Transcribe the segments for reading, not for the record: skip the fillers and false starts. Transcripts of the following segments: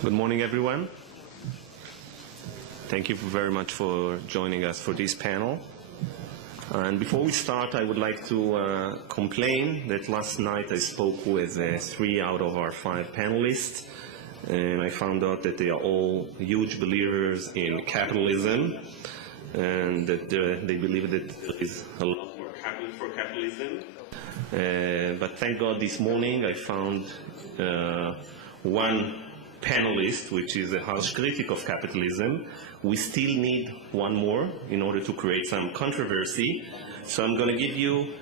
Good morning, everyone. Thank you very much for joining us for this panel. And before we start, I would like to complain that last night I spoke with 3 out of our 5 panelists, and I found out that they are all huge believers in capitalism, and that they believe that there is a lot more capital for capitalism. But thank God this morning I found one panelist, which is a harsh critic of capitalism. We still need one more in order to create some controversy. So I'm going to give you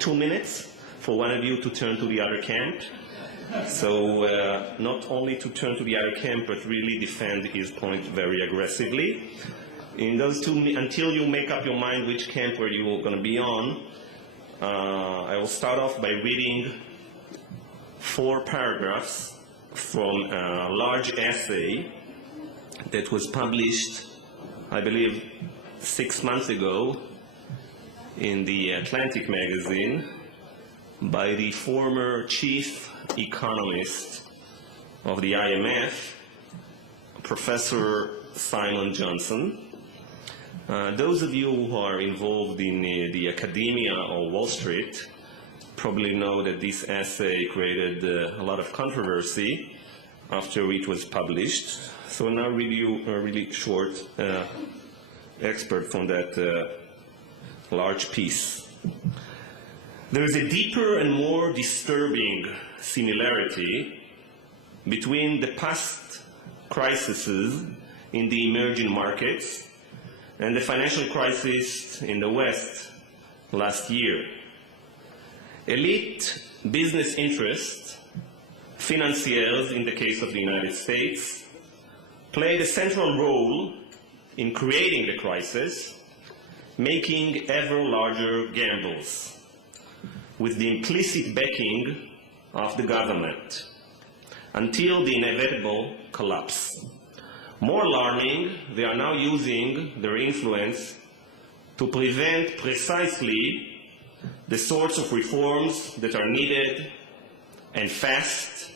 2 minutes for one of you to turn to the other camp. So not only to turn to the other camp, but really defend his point very aggressively. In those 2 minutes, until you make up your mind which camp where you're going to be on, I will start off by reading 4 paragraphs from a large essay that was published, I believe, 6 months ago in the Atlantic magazine by the former chief economist of the IMF, Professor Simon Johnson. Those of you who are involved in the academia or Wall Street probably know that this essay created a lot of controversy after it was published. So now I'll read you a really short excerpt from that large piece. There is a deeper and more disturbing similarity between the past crises in the emerging markets and the financial crisis in the West last year. Elite business interests, financiers in the case of the United States, played a central role in creating the crisis, making ever larger gambles, with the implicit backing of the government, until the inevitable collapse. More alarming, they are now using their influence to prevent precisely the sorts of reforms that are needed and fast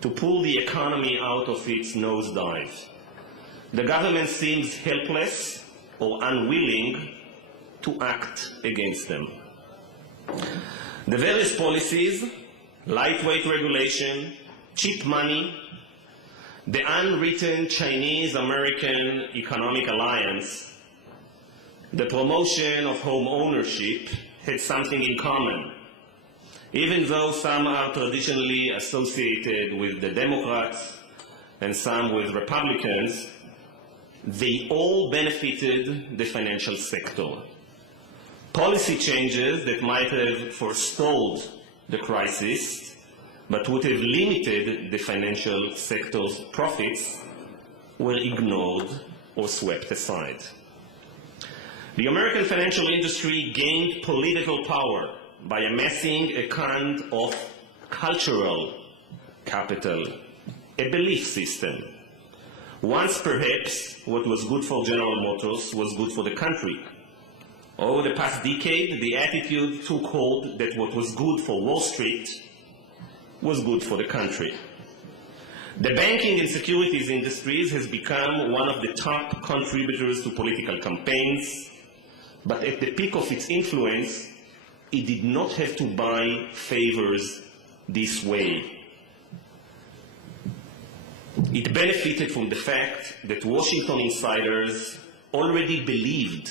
to pull the economy out of its nosedive. The government seems helpless or unwilling to act against them. The various policies, lightweight regulation, cheap money, the unwritten Chinese-American economic alliance, the promotion of home ownership had something in common. Even though some are traditionally associated with the Democrats and some with Republicans, they all benefited the financial sector. Policy changes that might have forestalled the crisis but would have limited the financial sector's profits were ignored or swept aside. The American financial industry gained political power by amassing a kind of cultural capital, a belief system. Once perhaps what was good for General Motors was good for the country. Over the past decade, the attitude took hold that what was good for Wall Street was good for the country. The banking and securities industries has become one of the top contributors to political campaigns, but at the peak of its influence, it did not have to buy favors this way. It benefited from the fact that Washington insiders already believed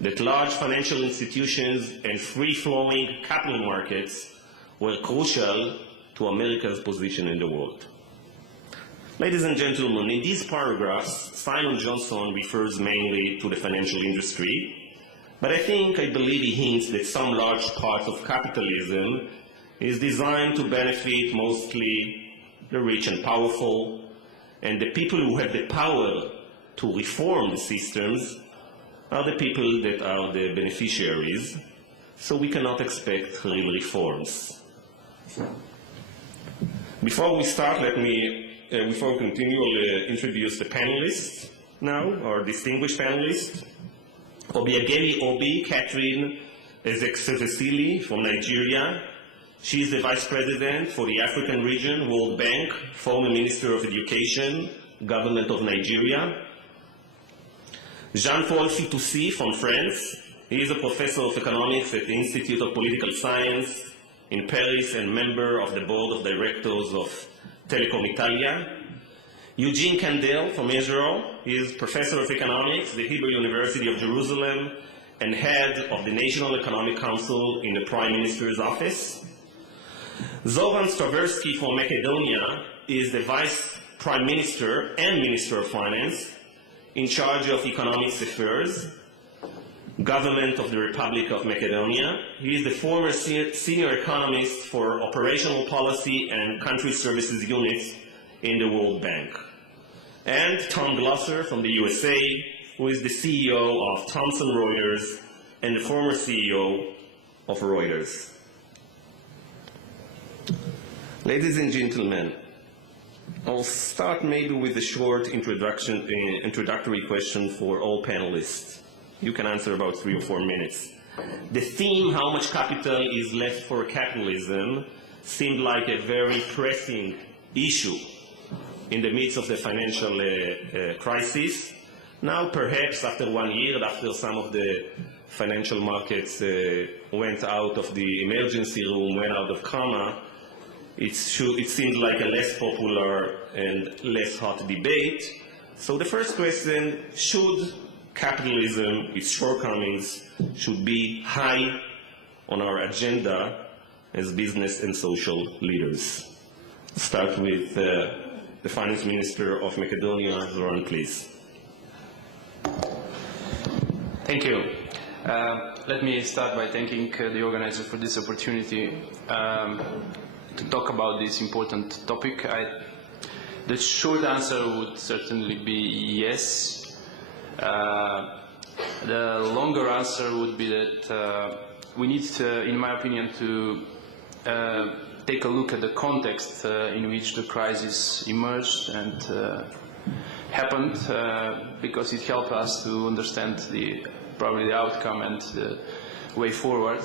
that large financial institutions and free-flowing capital markets were crucial to America's position in the world. Ladies and gentlemen, in these paragraphs, Simon Johnson refers mainly to the financial industry, but I believe he hints that some large part of capitalism is designed to benefit mostly the rich and powerful, and the people who have the power to reform the systems are the people that are the beneficiaries, so we cannot expect real reforms. Before we start, before we continue, I'll introduce the panelists now, our distinguished panelists. Obiageli Obi, Catherine Ezekwesili from Nigeria. She is the Vice President for the African Region, World Bank, former Minister of Education, Government of Nigeria. Jean-Paul Fitoussi from France. He is a professor of economics at the Institute of Political Science in Paris and member of the board of directors of Telecom Italia. Eugene Kandel from Israel. He is professor of economics at the Hebrew University of Jerusalem and head of the National Economic Council in the Prime Minister's office. Zoran Straversky from Macedonia is the Vice Prime Minister and Minister of Finance in charge of economic affairs, government of the Republic of Macedonia. He is the former senior economist for operational policy and country services units in the World Bank. And Tom Glosser from the USA, who is the CEO of Thomson Reuters and the former CEO of Reuters. Ladies and gentlemen, I'll start maybe with a short introductory question for all panelists. You can answer about 3 or 4 minutes. The theme, how much capital is left for capitalism, seemed like a very pressing issue in the midst of the financial crisis. Now, perhaps after 1 year, after some of the financial markets went out of the emergency room, went out of coma, it seems like a less popular and less hot debate. So the first question, should capitalism, its shortcomings, should be high on our agenda as business and social leaders? Start with the Finance Minister of Macedonia, Zoran, please. Thank you. Let me start by thanking the organizer for this opportunity to talk about this important topic. The short answer would certainly be yes. The longer answer would be that we need to, in my opinion, to take a look at the context in which the crisis emerged and happened, because it helped us to understand probably the outcome and the way forward.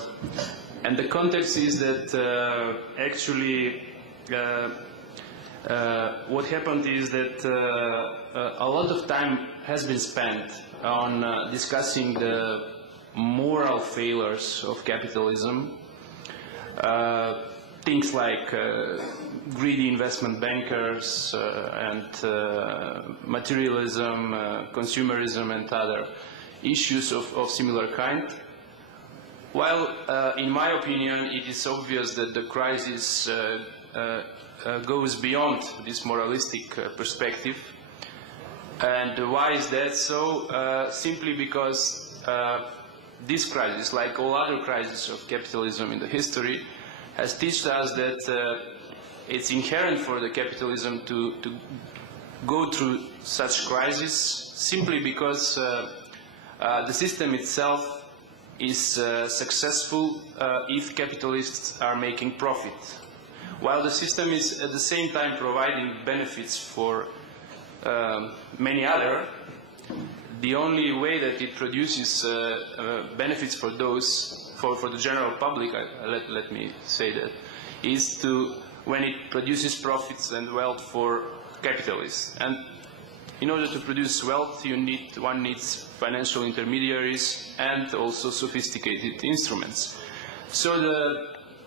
And the context is that actually what happened is that a lot of time has been spent on discussing the moral failures of capitalism, things like greedy investment bankers and materialism, consumerism and other issues of similar kind. While, in my opinion, it is obvious that the crisis goes beyond this moralistic perspective. And why is that so? Simply because this crisis, like all other crises of capitalism in the history, has taught us that it's inherent for the capitalism to go through such crises simply because the system itself is successful if capitalists are making profit. While the system is at the same time providing benefits for many other, the only way that it produces benefits for those, for the general public, let me say that, is when it produces profits and wealth for capitalists. And in order to produce wealth, one needs financial intermediaries and also sophisticated instruments. So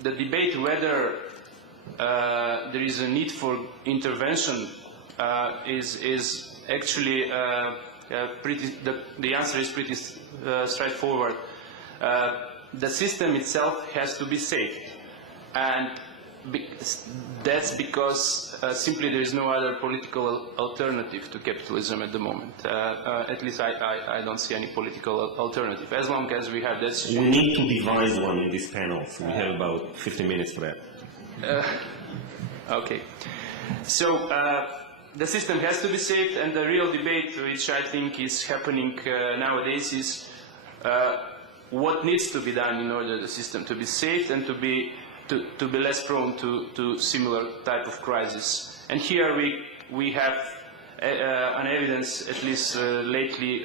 the debate whether there is a need for intervention is actually the answer is pretty straightforward. The system itself has to be saved, and that's because simply there is no other political alternative to capitalism at the moment. At least I don't see any political alternative. As long as we have that situation. We need to devise one in this panel, so we have about 15 minutes for that. Okay. So the system has to be saved, and the real debate which I think is happening nowadays is what needs to be done in order for the system to be saved and to be less prone to similar type of crisis. And here we have an evidence, at least lately,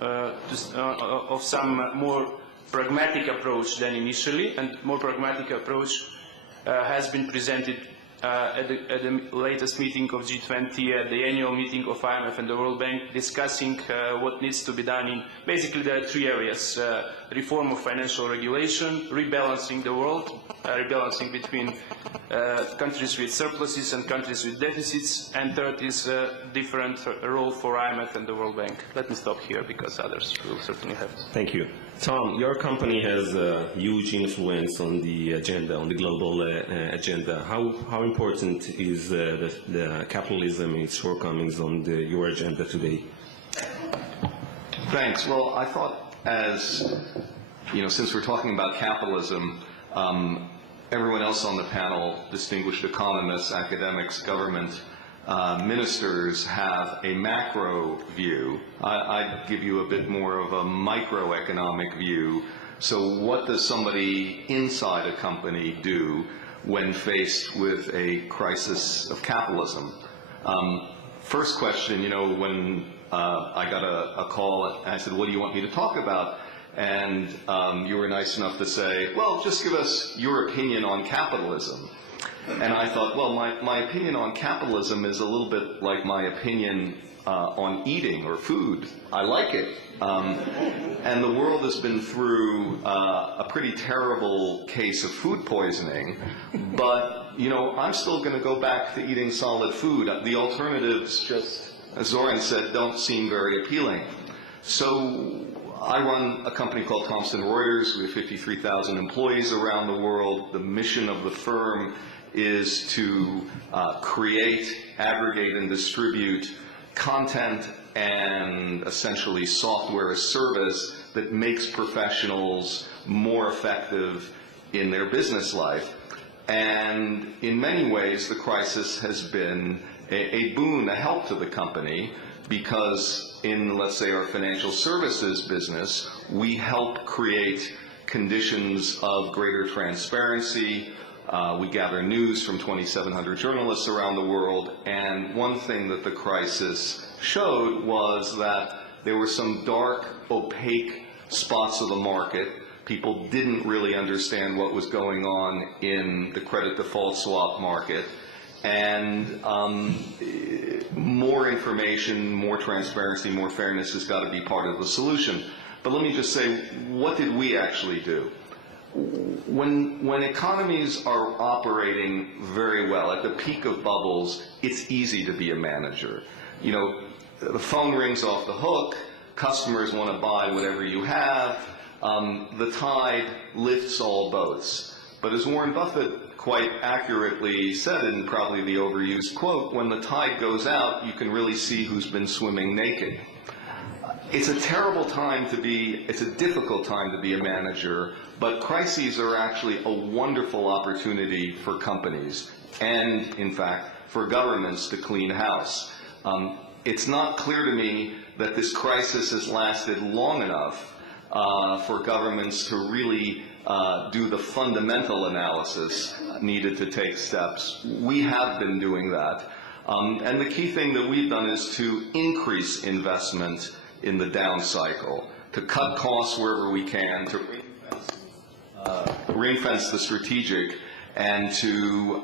of some more pragmatic approach than initially, and more pragmatic approach has been presented at the latest meeting of G20, at the annual meeting of IMF and the World Bank, discussing what needs to be done in, basically there are three areas: reform of financial regulation, rebalancing the world, rebalancing between countries with surpluses and countries with deficits, and third is a different role for IMF and the World Bank. Let me stop here because others will certainly have to. Thank you. Tom, your company has a huge influence on the agenda, on the global agenda. How important is the capitalism and its shortcomings on your agenda today? Thanks. Well, I thought, as you know, since we're talking about capitalism, everyone else on the panel, distinguished economists, academics, government ministers, have a macro view. I'd give you a bit more of a microeconomic view. So what does somebody inside a company do when faced with a crisis of capitalism? First question, you know, when I got a call and I said, what do you want me to talk about? And you were nice enough to say, well, just give us your opinion on capitalism. And I thought, well, my opinion on capitalism is a little bit like my opinion on eating or food. I like it. And the world has been through a pretty terrible case of food poisoning. But, you know, I'm still going to go back to eating solid food. The alternatives, just as Zoran said, don't seem very appealing. So I run a company called Thomson Reuters. We have 53,000 employees around the world. The mission of the firm is to create, aggregate, and distribute content and essentially software as service that makes professionals more effective in their business life. And in many ways, the crisis has been a boon, a help to the company, because in, let's say, our financial services business, we help create conditions of greater transparency. We gather news from 2,700 journalists around the world, and one thing that the crisis showed was that there were some dark, opaque spots of the market. People didn't really understand what was going on in the credit default swap market, and more information, more transparency, more fairness has got to be part of the solution. But let me just say, what did we actually do? When economies are operating very well, at the peak of bubbles, it's easy to be a manager. You know, the phone rings off the hook, customers want to buy whatever you have, the tide lifts all boats. But as Warren Buffett quite accurately said, in probably the overused quote, when the tide goes out, you can really see who's been swimming naked. It's a terrible time to be, it's a difficult time to be a manager, but crises are actually a wonderful opportunity for companies and, in fact, for governments to clean house. It's not clear to me that this crisis has lasted long enough for governments to really do the fundamental analysis needed to take steps. We have been doing that. And the key thing that we've done is to increase investment in the down cycle, to cut costs wherever we can, to ring-fence the strategic, and to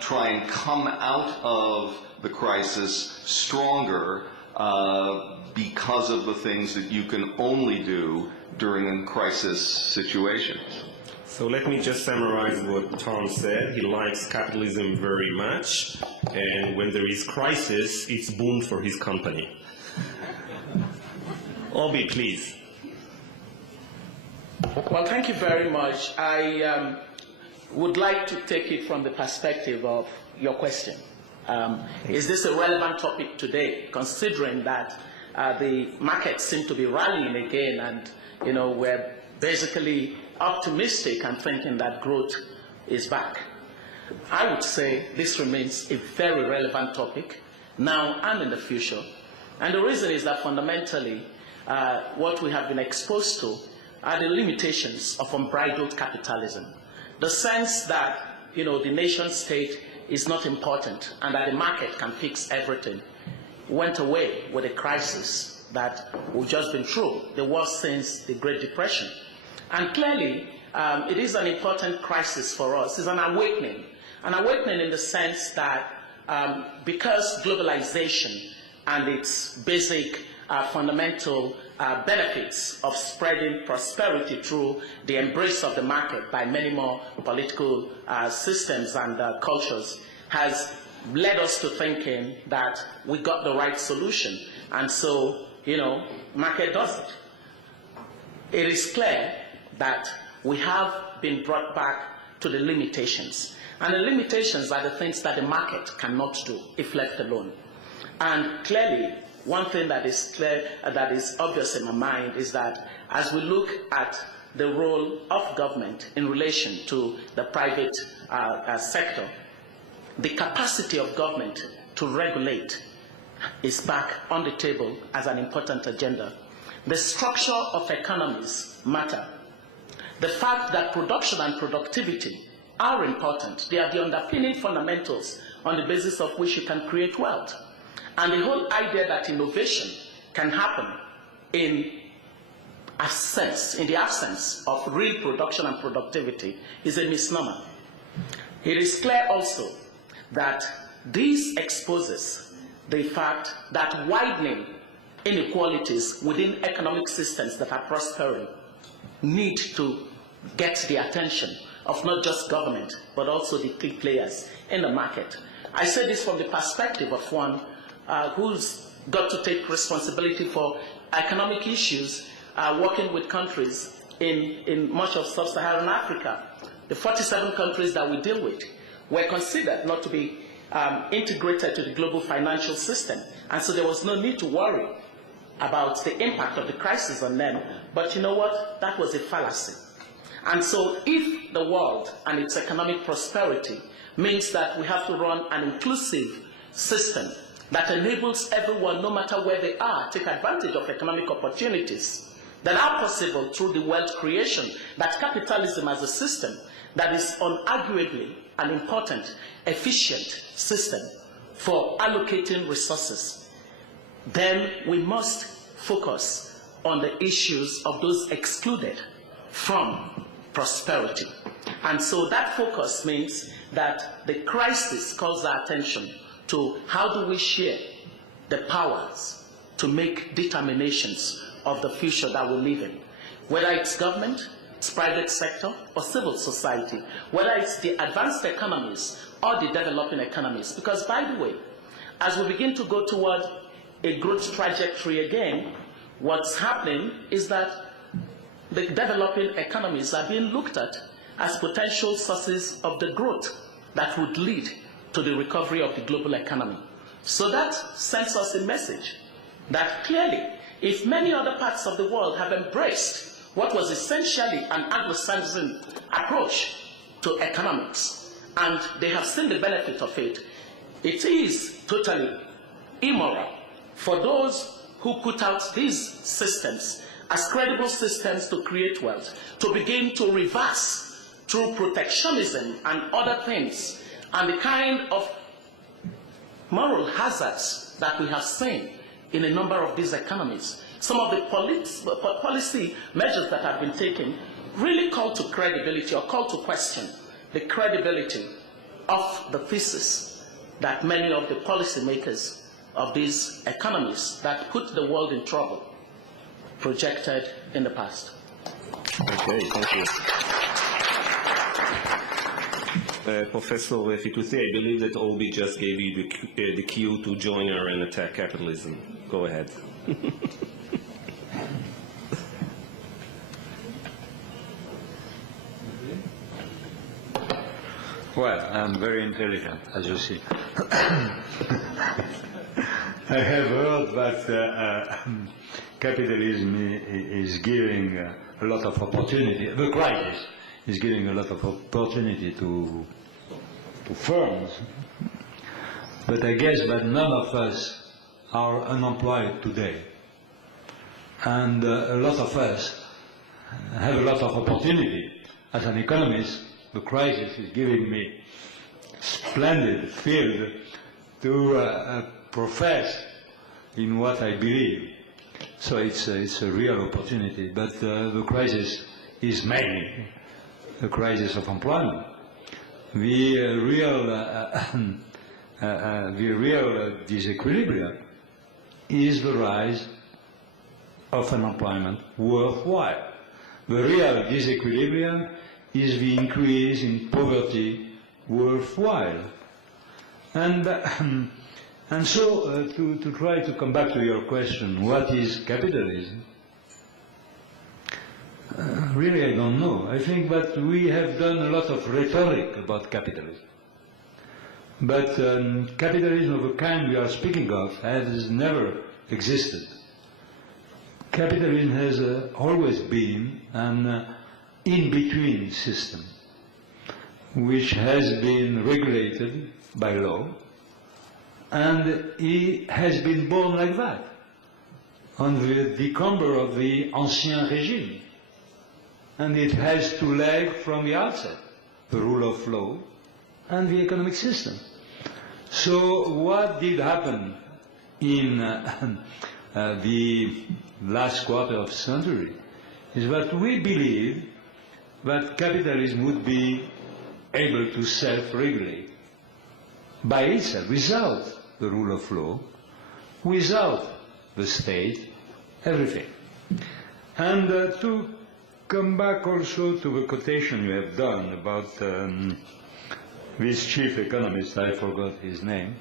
try and come out of the crisis stronger because of the things that you can only do during a crisis situation. So let me just summarize what Tom said. He likes capitalism very much, and when there is crisis, it's boom for his company. Obi, please. Well, thank you very much. I would like to take it from the perspective of your question. Is this a relevant topic today, considering that the markets seem to be rallying again, and we're basically optimistic and thinking that growth is back? I would say this remains a very relevant topic now and in the future. And the reason is that fundamentally, what we have been exposed to are the limitations of unbridled capitalism. The sense that, the nation state is not important and that the market can fix everything went away with a crisis that we've just been through, the worst since the Great Depression. And clearly, it is an important crisis for us. It's an awakening in the sense that because globalization and its basic fundamental benefits of spreading prosperity through the embrace of the market by many more political systems and cultures has led us to thinking that we got the right solution. And so, market does it. It is clear that we have been brought back to the limitations. And the limitations are the things that the market cannot do if left alone. And clearly, one thing that is clear, that is obvious in my mind, is that as we look at the role of government in relation to the private sector, the capacity of government to regulate is back on the table as an important agenda. The structure of economies matter. The fact that production and productivity are important. They are the underpinning fundamentals on the basis of which you can create wealth. And the whole idea that innovation can happen in the absence of real production and productivity is a misnomer. It is clear also that this exposes the fact that widening inequalities within economic systems that are prospering need to get the attention of not just government, but also the key players in the market. I say this from the perspective of one who's got to take responsibility for economic issues, working with countries in much of sub-Saharan Africa. The 47 countries that we deal with were considered not to be integrated to the global financial system, and so there was no need to worry about the impact of the crisis on them. But you know what? That was a fallacy. And so if the world and its economic prosperity means that we have to run an inclusive system that enables everyone, no matter where they are, take advantage of economic opportunities that are possible through the wealth creation, that capitalism as a system that is unarguably an important, efficient system for allocating resources, then we must focus on the issues of those excluded from prosperity. And so that focus means that the crisis calls our attention to how do we share the powers to make determinations of the future that we live in, whether it's government, it's private sector, or civil society, whether it's the advanced economies or the developing economies. Because, by the way, as we begin to go toward a growth trajectory again, what's happening is that the developing economies are being looked at as potential sources of the growth that would lead to the recovery of the global economy. So that sends us a message that clearly, if many other parts of the world have embraced what was essentially an Anglo-Saxon approach to economics, and they have seen the benefit of it, it is totally immoral for those who put out these systems as credible systems to create wealth to begin to reverse through protectionism and other things, and the kind of moral hazards that we have seen in a number of these economies. Some of the policy measures that have been taken really call to credibility or call to question the credibility of the thesis that many of the policymakers of these economies that put the world in trouble projected in the past. Okay, thank you. Professor Fitoussi, I believe that Obi just gave you the cue to join her and attack capitalism. Go ahead. Well, I'm very intelligent, as you see. I have heard that capitalism is giving a lot of opportunity. The crisis is giving a lot of opportunity to firms. But I guess that none of us are unemployed today. And a lot of us have a lot of opportunity. As an economist, the crisis is giving me splendid field to profess in what I believe. So it's a real opportunity, but the crisis is mainly a crisis of employment. The real disequilibrium is the rise of unemployment worthwhile. The real disequilibrium is the increase in poverty worthwhile. And so to try to come back to your question, what is capitalism? Really, I don't know. I think that we have done a lot of rhetoric about capitalism. But capitalism of the kind we are speaking of has never existed. Capitalism has always been an in-between system, which has been regulated by law, and it has been born like that, on the decumber of the Ancien Régime. And it has to lag from the outset, the rule of law and the economic system. So what did happen in the last quarter of the century is that we believe that capitalism would be able to self-regulate by itself, without the rule of law, without the state, everything. And to come back also to the quotation you have done about this chief economist, I forgot his name.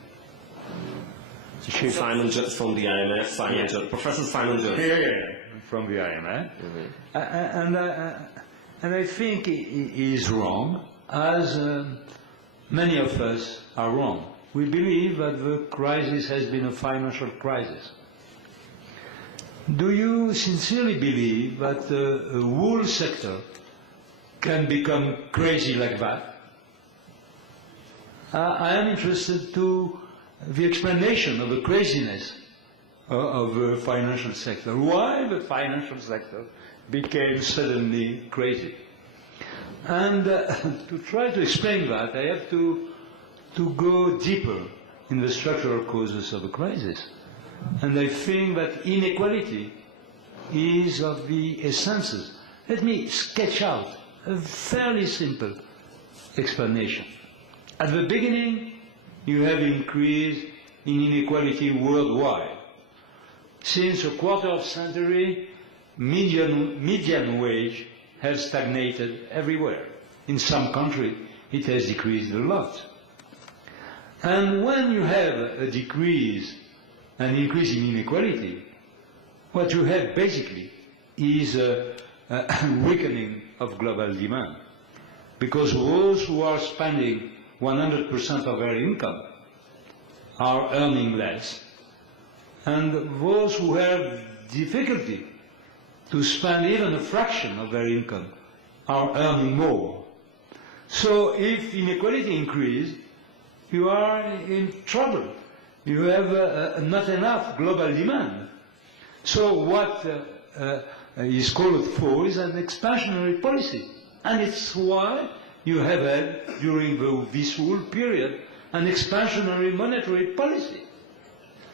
Simon from the IMF, Professor Simon Jones. Yeah, from the IMF. And I think he is wrong, as many of us are wrong. We believe that the crisis has been a financial crisis. Do you sincerely believe that the wool sector can become crazy like that? I am interested to the explanation of the craziness of the financial sector. Why the financial sector became suddenly crazy? And to try to explain that, I have to go deeper in the structural causes of the crisis. And I think that inequality is of the essences. Let me sketch out a fairly simple explanation. At the beginning, you have increase in inequality worldwide. Since a quarter of a century, median wage has stagnated everywhere. In some countries, it has decreased a lot. And when you have an increase in inequality, what you have basically is a weakening of global demand. Because those who are spending 100% of their income are earning less, and those who have difficulty to spend even a fraction of their income are earning more. So if inequality increases, you are in trouble. You have not enough global demand. So what is called for is an expansionary policy. And it's why you have had, during this whole period, an expansionary monetary policy.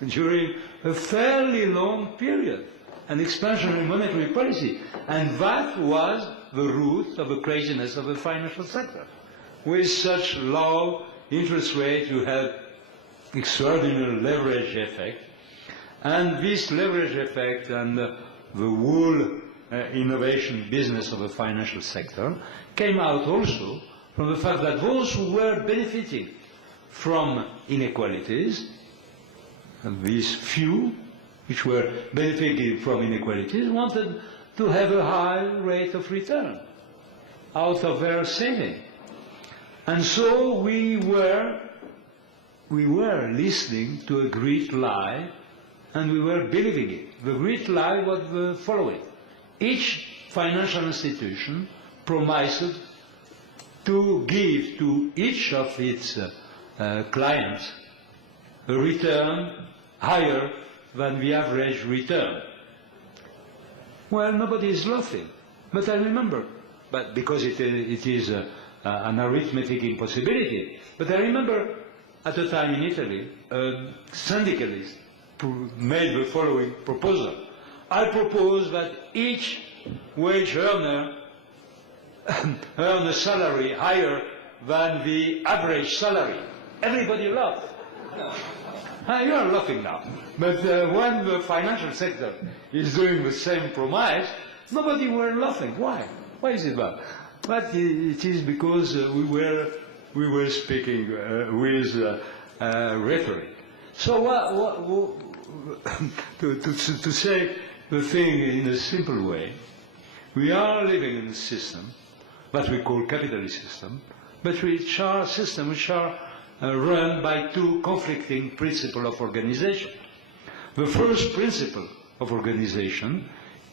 During a fairly long period, an expansionary monetary policy. And that was the root of the craziness of the financial sector. With such low interest rates, you have extraordinary leverage effect, and this leverage effect and the whole innovation business of the financial sector came out also from the fact that those who were benefiting from inequalities, and these few which were benefiting from inequalities, wanted to have a high rate of return out of their saving. And so we were listening to a great lie, and we were believing it. The great lie was the following. Each financial institution promised to give to each of its clients a return higher than the average return. Well, nobody is laughing, but I remember, but because it is an arithmetic impossibility, but I remember at the time in Italy, a syndicalist made the following proposal. I propose that each wage earner earn a salary higher than the average salary, everybody laughs. You are laughing now. But when the financial sector is doing the same promise, nobody were laughing. Why? Why is it that? But it is because we were speaking with rhetoric. So to say the thing in a simple way, we are living in a system that we call capitalist system, but which are systems which are run by two conflicting principles of organization. The first principle of organization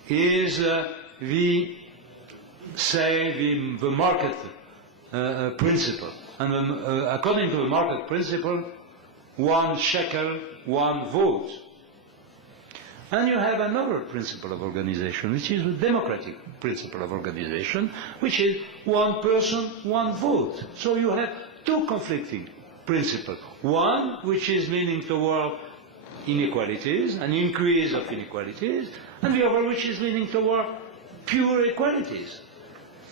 is the market principle. And according to the market principle, 1 shekel, 1 vote. And you have another principle of organization, which is the democratic principle of organization, which is 1 person, 1 vote. So you have two conflicting principles. One, which is leaning toward inequalities, an increase of inequalities, and the other, which is leaning toward pure equalities.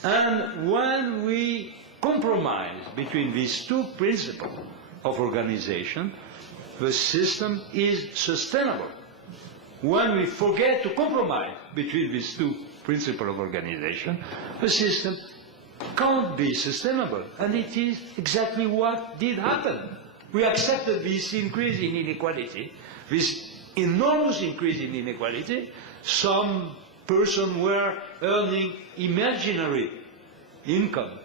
And when we compromise between these two principles of organization, the system is sustainable. When we forget to compromise between these two principles of organization, the system can't be sustainable. And it is exactly what did happen. We accepted this increase in inequality, this enormous increase in inequality. Some persons were earning imaginary income.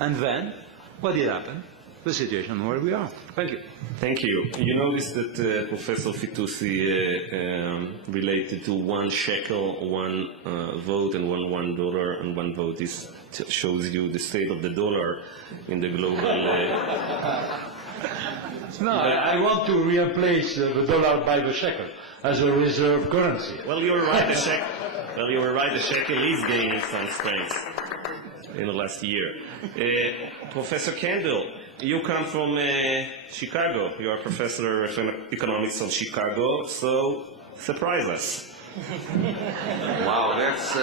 And then, what did happen? The situation where we are. Thank you. Thank you. You notice that Professor Fitoussi related to 1 shekel, 1 vote, and $1 and 1 vote. This shows you the state of the dollar in the global. No, I want to replace the dollar by the shekel as a reserve currency. Well, you were right. The shekel is gaining some strength in the last year. Professor Kendall, you come from Chicago. You are a professor of economics of Chicago, so surprise us. Wow, that's...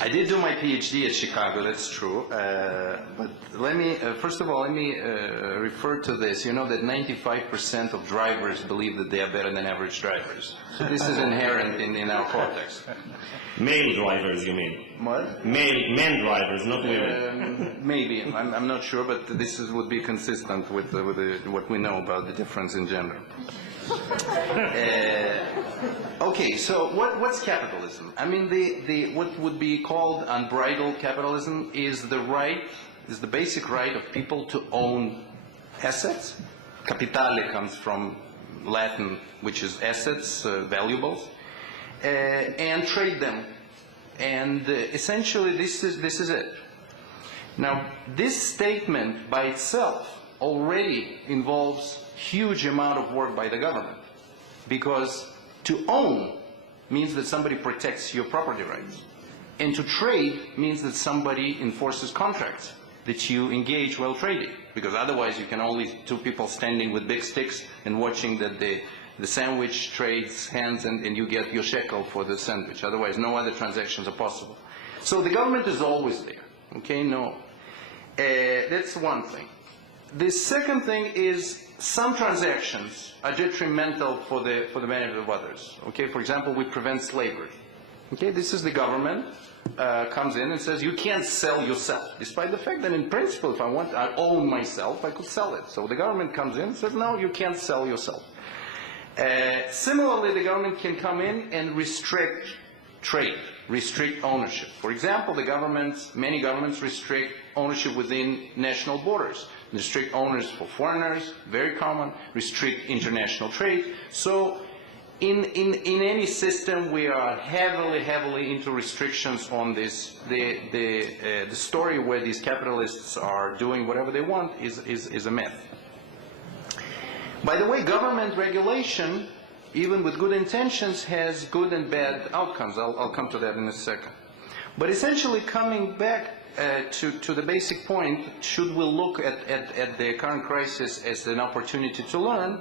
I did do my PhD at Chicago, that's true. But let me, first of all, refer to this. You know that 95% of drivers believe that they are better than average drivers. So this is inherent in our cortex. Male drivers, you mean? What? Men drivers, not women. Maybe, I'm not sure, but this would be consistent with what we know about the difference in gender. Okay, so what's capitalism? I mean, what would be called unbridled capitalism is the basic right of people to own assets. Capitale comes from Latin, which is assets, valuables, and trade them. And essentially, this is it. Now, this statement by itself already involves huge amount of work by the government, because to own means that somebody protects your property rights, and to trade means that somebody enforces contracts that you engage while trading, because otherwise you can only two people standing with big sticks and watching that the sandwich trades hands and you get your shekel for the sandwich. Otherwise no other transactions are possible. So the government is always there. Okay, no. That's one thing. The second thing is some transactions are detrimental for the benefit of others. Okay, for example, we prevent slavery. Okay, this is the government comes in and says you can't sell yourself, despite the fact that in principle, if I own myself, I could sell it. So the government comes in and says no, you can't sell yourself. Similarly, the government can come in and restrict trade, restrict ownership. For example, many governments restrict ownership within national borders. Restrict owners for foreigners, very common, restrict international trade. So in any system we are heavily into restrictions on this. The story where these capitalists are doing whatever they want is a myth. By the way, government regulation, even with good intentions, has good and bad outcomes. I'll come to that in a second. But essentially, coming back to the basic point, should we look at the current crisis as an opportunity to learn?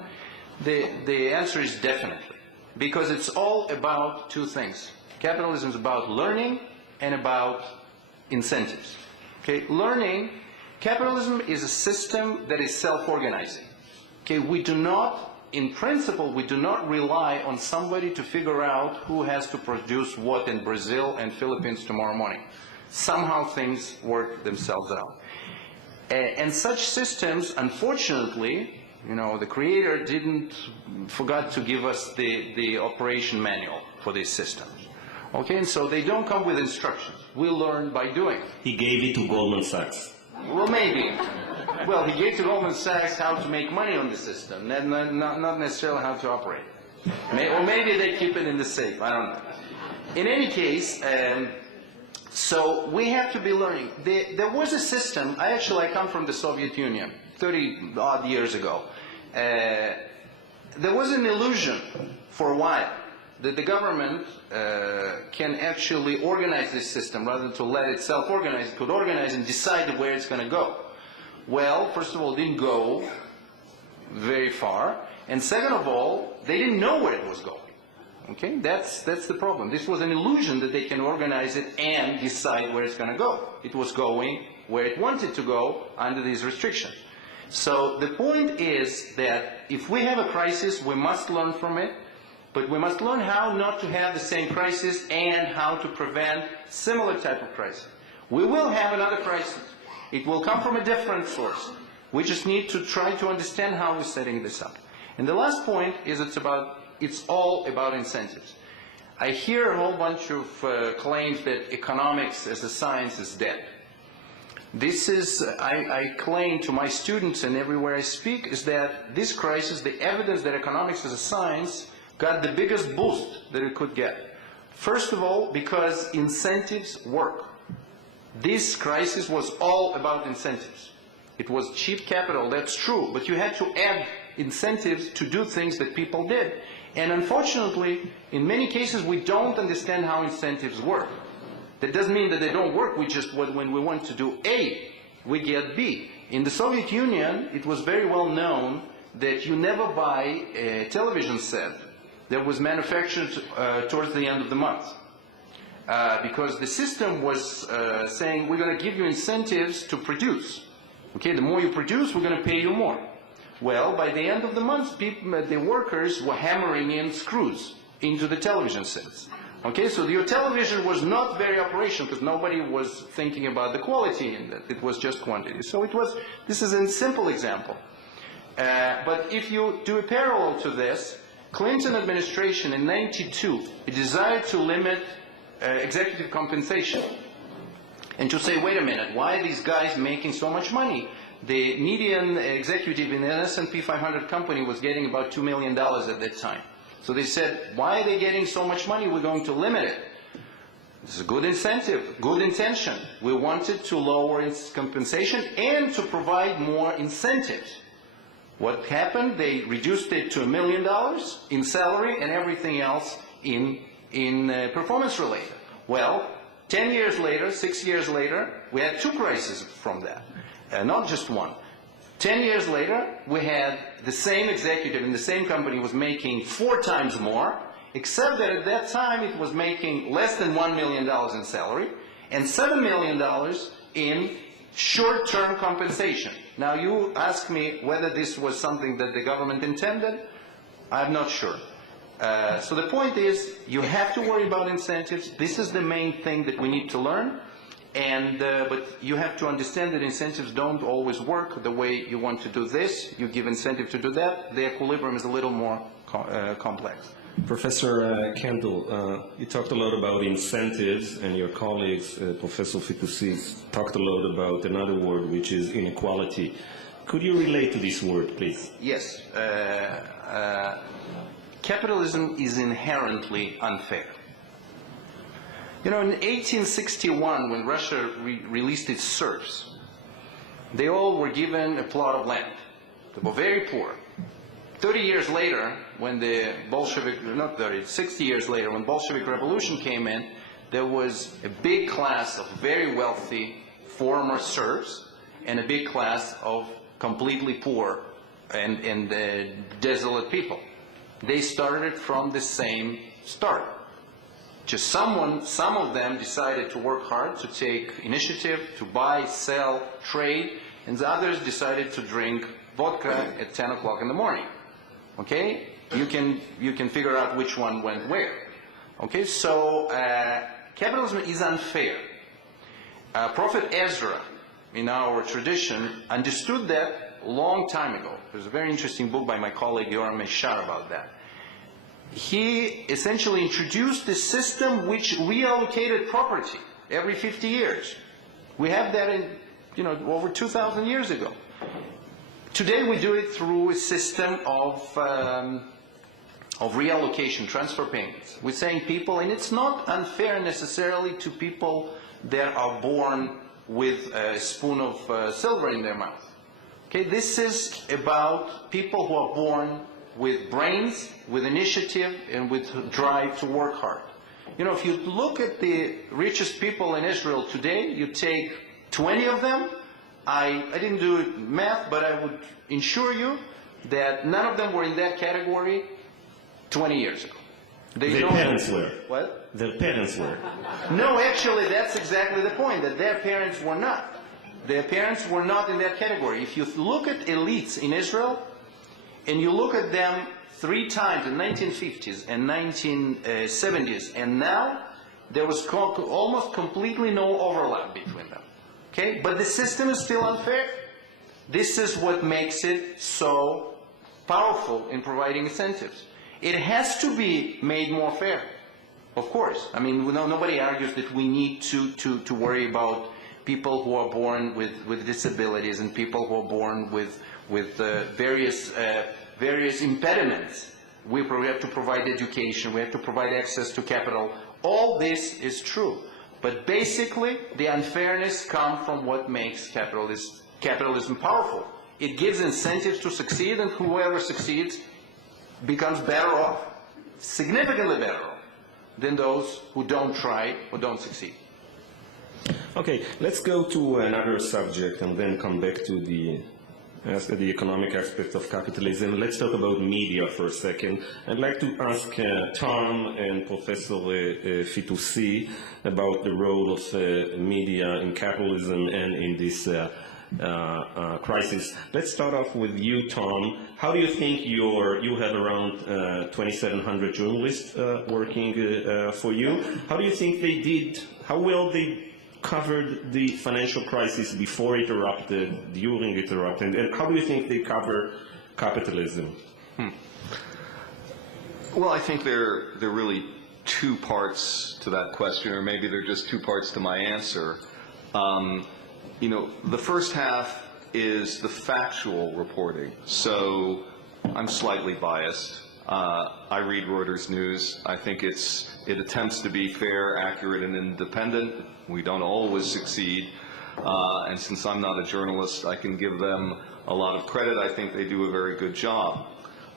The answer is definitely. Because it's all about two things. Capitalism is about learning and about incentives. Okay, learning, capitalism is a system that is self-organizing. Okay, we do not, in principle, we do not rely on somebody to figure out who has to produce what in Brazil and Philippines tomorrow morning. Somehow things work themselves out. And such systems, unfortunately, you know, the creator forgot to give us the operation manual for these systems. Okay, and so they don't come with instructions. We learn by doing. He gave it to Goldman Sachs. Well, maybe. Well, he gave to Goldman Sachs how to make money on the system, not necessarily how to operate it. Or maybe they keep it in the safe, I don't know. In any case, so we have to be learning. There was a system, I come from the Soviet Union, 30-odd years ago. There was an illusion for a while that the government can actually organize this system rather than to let it self-organize. It could organize and decide where it's going to go. Well, first of all, it didn't go very far, and second of all, they didn't know where it was going. Okay, that's the problem. This was an illusion that they can organize it and decide where it's going to go. It was going where it wanted to go under these restrictions. So the point is that if we have a crisis, we must learn from it, but we must learn how not to have the same crisis and how to prevent similar type of crisis. We will have another crisis. It will come from a different source. We just need to try to understand how we're setting this up. And the last point is it's all about incentives. I hear a whole bunch of claims that economics as a science is dead. This is, I claim to my students and everywhere I speak, is that this crisis, the evidence that economics as a science got the biggest boost that it could get. First of all, because incentives work. This crisis was all about incentives. It was cheap capital, that's true, but you had to add incentives to do things that people did. And unfortunately, in many cases, we don't understand how incentives work. That doesn't mean that they don't work, when we want to do A, we get B. In the Soviet Union, it was very well known that you never buy a television set that was manufactured towards the end of the month. Because the system was saying, we're going to give you incentives to produce. Okay, the more you produce, we're going to pay you more. Well, by the end of the month, the workers were hammering in screws into the television sets. Okay, so your television was not very operational because nobody was thinking about the quality in it. It was just quantity. So this is a simple example. But if you do a parallel to this, Clinton administration in '92 desired to limit executive compensation. And to say, wait a minute, why are these guys making so much money? The median executive in an S&P 500 company was getting about $2 million at that time. So they said, why are they getting so much money? We're going to limit it. This is a good incentive, good intention. We wanted to lower its compensation and to provide more incentives. What happened? They reduced it to $1 million in salary and everything else in performance related. Well, 10 years later, 6 years later, we had two crises from that, not just one. 10 years later, we had the same executive in the same company was making 4 times more, except that at that time it was making less than $1 million in salary and $7 million in short-term compensation. Now you ask me whether this was something that the government intended. I'm not sure. So the point is, you have to worry about incentives. This is the main thing that we need to learn. But you have to understand that incentives don't always work the way you want to do this. You give incentive to do that. The equilibrium is a little more complex. Professor Kendall, you talked a lot about incentives, and your colleagues, Professor Fitoussi, talked a lot about another word, which is inequality. Could you relate to this word, please? Yes. Capitalism is inherently unfair. You know, in 1861, when Russia released its serfs, they all were given a plot of land. They were very poor. 30 years later, when the 60 years later, when Bolshevik Revolution came in, there was a big class of very wealthy former serfs and a big class of completely poor and desolate people. They started from the same start. Just some of them decided to work hard, to take initiative, to buy, sell, trade, and the others decided to drink vodka at 10 o'clock in the morning. Okay? You can figure out which one went where. Okay? So capitalism is unfair. Prophet Ezra, in our tradition, understood that a long time ago. There's a very interesting book by my colleague oren4 about that. He essentially introduced this system which reallocated property every 50 years. We have that in, over 2,000 years ago. Today we do it through a system of reallocation, transfer payments. We're saying people, and it's not unfair necessarily to people that are born with a spoon of silver in their mouth. Okay, this is about people who are born with brains, with initiative, and with drive to work hard. If you look at the richest people in Israel today, you take 20 of them. I didn't do math, but I would assure you that none of them were in that category 20 years ago. Their parents were. What? Their parents were. No, actually, that's exactly the point, that their parents were not. Their parents were not in that category. If you look at elites in Israel, and you look at them 3 times in 1950s and 1970s, and now there was almost completely no overlap between them. Okay? But the system is still unfair. This is what makes it so powerful in providing incentives. It has to be made more fair, of course. I mean, nobody argues that we need to worry about people who are born with disabilities and people who are born with various impediments. We have to provide education, we have to provide access to capital. All this is true. But basically, the unfairness comes from what makes capitalism powerful. It gives incentives to succeed, and whoever succeeds becomes better off, significantly better off, than those who don't try or don't succeed. Okay, let's go to another subject and then come back to the economic aspect of capitalism. Let's talk about media for a second. I'd like to ask Tom and Professor Fitoussi about the role of media in capitalism and in this crisis. Let's start off with you, Tom. How do you think you have around 2,700 journalists working for you? How do you think they did, how well they covered the financial crisis before it erupted, during it erupted, and how do you think they cover capitalism? Well, I think there are really 2 parts to that question, or maybe they're just 2 parts to my answer. The first half is the factual reporting. So I'm slightly biased. I read Reuters News. I think it attempts to be fair, accurate, and independent. We don't always succeed. And since I'm not a journalist, I can give them a lot of credit. I think they do a very good job.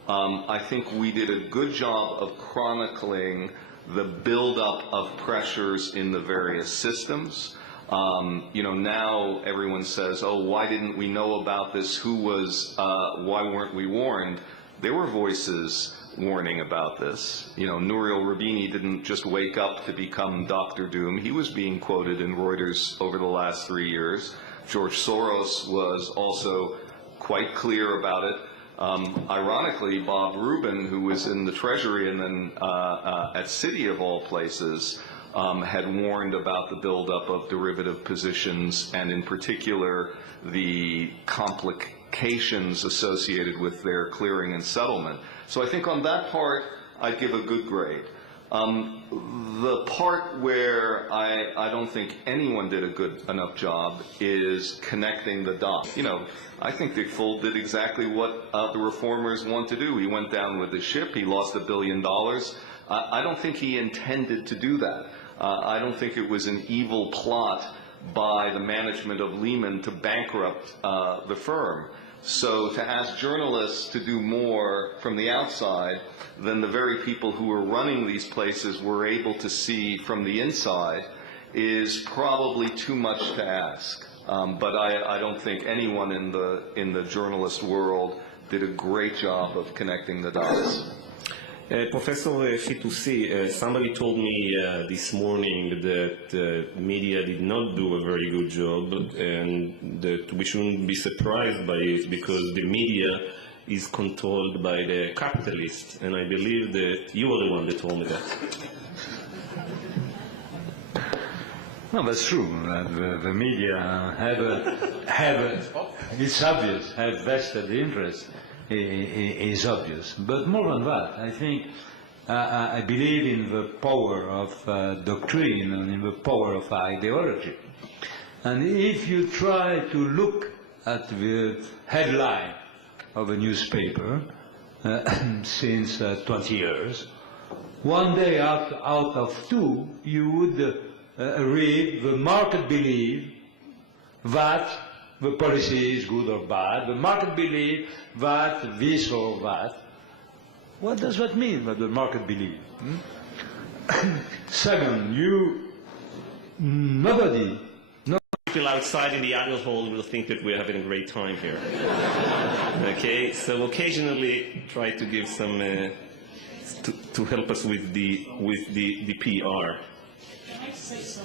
I think we did a good job of chronicling the buildup of pressures in the various systems. Now everyone says, oh, why didn't we know about this? Why weren't we warned? There were voices warning about this. Nouriel Roubini didn't just wake up to become Dr. Doom. He was being quoted in Reuters over the last 3 years. George Soros was also quite clear about it. Ironically, Bob Rubin, who was in the Treasury and then at Citi of all places, had warned about the buildup of derivative positions and in particular the complications associated with their clearing and settlement. So I think on that part, I'd give a good grade. The part where I don't think anyone did a good enough job is connecting the dots. I think Dick Fuld did exactly what the reformers want to do. He went down with the ship. He lost $1 billion. I don't think he intended to do that. I don't think it was an evil plot by the management of Lehman to bankrupt the firm. So to ask journalists to do more from the outside than the very people who are running these places were able to see from the inside is probably too much to ask. But I don't think anyone in the journalist world did a great job of connecting the dots. Professor Fitoussi, somebody told me this morning that media did not do a very good job and that we shouldn't be surprised by it because the media is controlled by the capitalists, and I believe that you are the one that told me that. No, that's true. The media it's obvious, have vested interest is obvious. But more than that, I think, I believe in the power of doctrine and in the power of ideology. And if you try to look at the headline of a newspaper since 20 years, one day out of two, you would read the market believe that the policy is good or bad, the market believe that this or that. What does that mean, that the market believe? Second, nobody. People outside in the adult hall will think that we're having a great time here. Okay, so occasionally try to give some, to help us with the PR.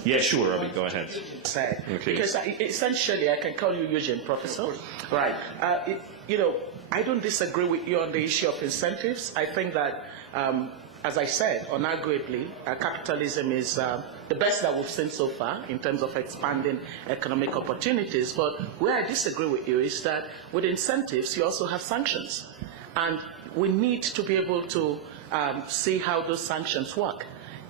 Yeah, sure, Robbie, go ahead. Okay. Because essentially, I can call you Eugene, Professor. Right. I don't disagree with you on the issue of incentives. I think that, as I said, unarguably, capitalism is the best that we've seen so far in terms of expanding economic opportunities. But where I disagree with you is that with incentives, you also have sanctions. And we need to be able to see how those sanctions work.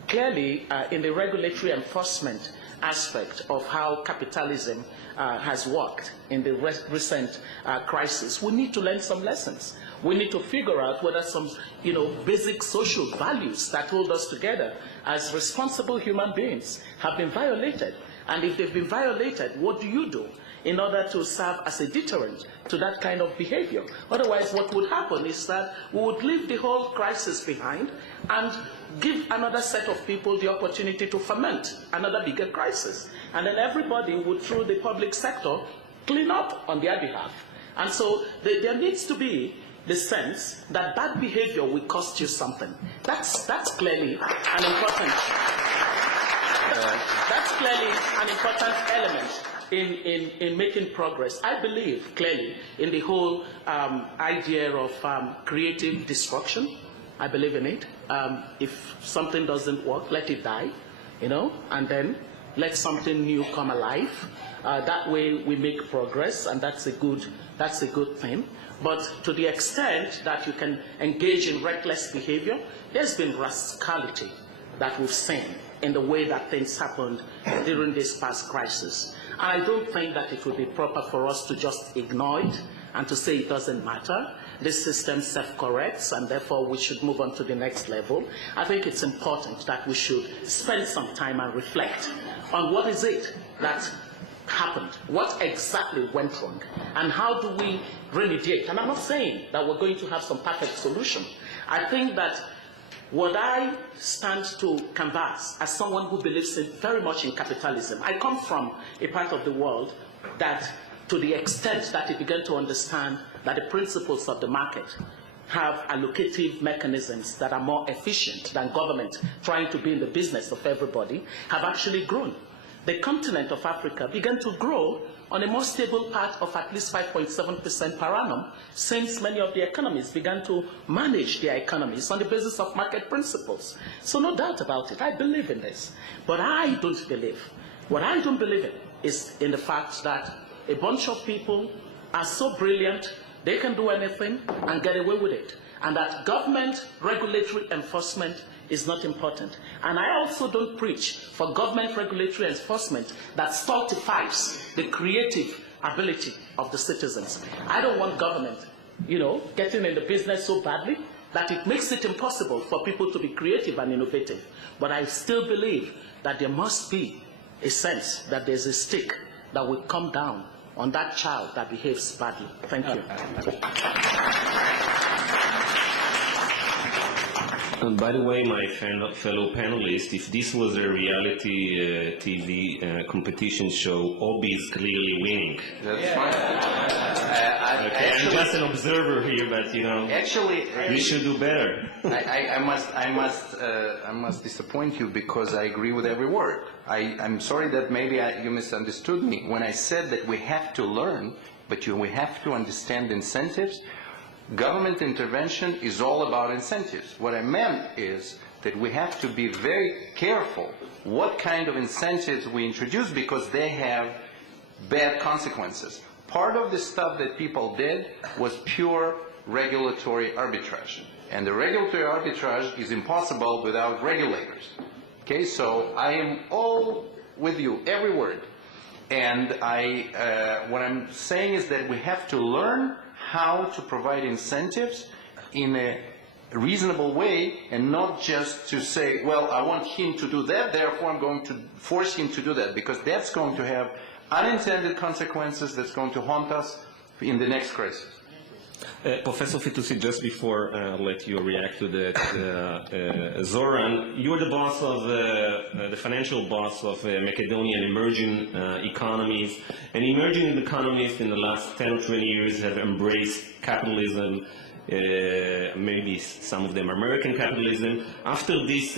Clearly, in the regulatory enforcement aspect of how capitalism has worked in the recent crisis, we need to learn some lessons. We need to figure out whether some, basic social values that hold us together as responsible human beings have been violated. And if they've been violated, what do you do in order to serve as a deterrent to that kind of behavior? Otherwise, what would happen is that we would leave the whole crisis behind and give another set of people the opportunity to ferment another bigger crisis. And then everybody would, through the public sector, clean up on their behalf. And so there needs to be the sense that bad behavior will cost you something. That's clearly an important element in making progress. I believe clearly in the whole idea of creative destruction. I believe in it. If something doesn't work, let it die, and then let something new come alive. That way we make progress, and that's a good thing. But to the extent that you can engage in reckless behavior, there's been rascality that we've seen in the way that things happened during this past crisis. And I don't think that it would be proper for us to just ignore it and to say it doesn't matter. This system self-corrects, and therefore we should move on to the next level. I think it's important that we should spend some time and reflect on what is it that happened, what exactly went wrong, and how do we remediate. And I'm not saying that we're going to have some perfect solution. I think that what I stand to canvass as someone who believes very much in capitalism, I come from a part of the world that, to the extent that it began to understand that the principles of the market have allocative mechanisms that are more efficient than government trying to be in the business of everybody, have actually grown. The continent of Africa began to grow on a more stable path of at least 5.7% per annum since many of the economies began to manage their economies on the basis of market principles. So no doubt about it, I believe in this. But I don't believe. What I don't believe in is in the fact that a bunch of people are so brilliant, they can do anything and get away with it. And that government regulatory enforcement is not important. And I also don't preach for government regulatory enforcement that stultifies the creative ability of the citizens. I don't want government, getting in the business so badly that it makes it impossible for people to be creative and innovative. But I still believe that there must be a sense that there's a stick that will come down on that child that behaves badly. Thank you. And by the way, my fellow panelists, if this was a reality TV competition show, Obi is clearly winning. That's fine. Okay, I'm just an observer here, but you know, Actually, you should do better. I must disappoint you because I agree with every word. I'm sorry that maybe you misunderstood me when I said that we have to learn, but we have to understand incentives. Government intervention is all about incentives. What I meant is that we have to be very careful what kind of incentives we introduce because they have bad consequences. Part of the stuff that people did was pure regulatory arbitrage. And the regulatory arbitrage is impossible without regulators. Okay, so I am all with you, every word. And what I'm saying is that we have to learn how to provide incentives in a reasonable way and not just to say, well, I want him to do that, therefore I'm going to force him to do that, because that's going to have unintended consequences that's going to haunt us in the next crisis. Professor Fitoussi, just before I'll let you react to that, Zoran, you're the boss of the financial boss of Macedonian emerging economies, and emerging economies in the last 10 or 20 years have embraced capitalism, maybe some of them American capitalism. After this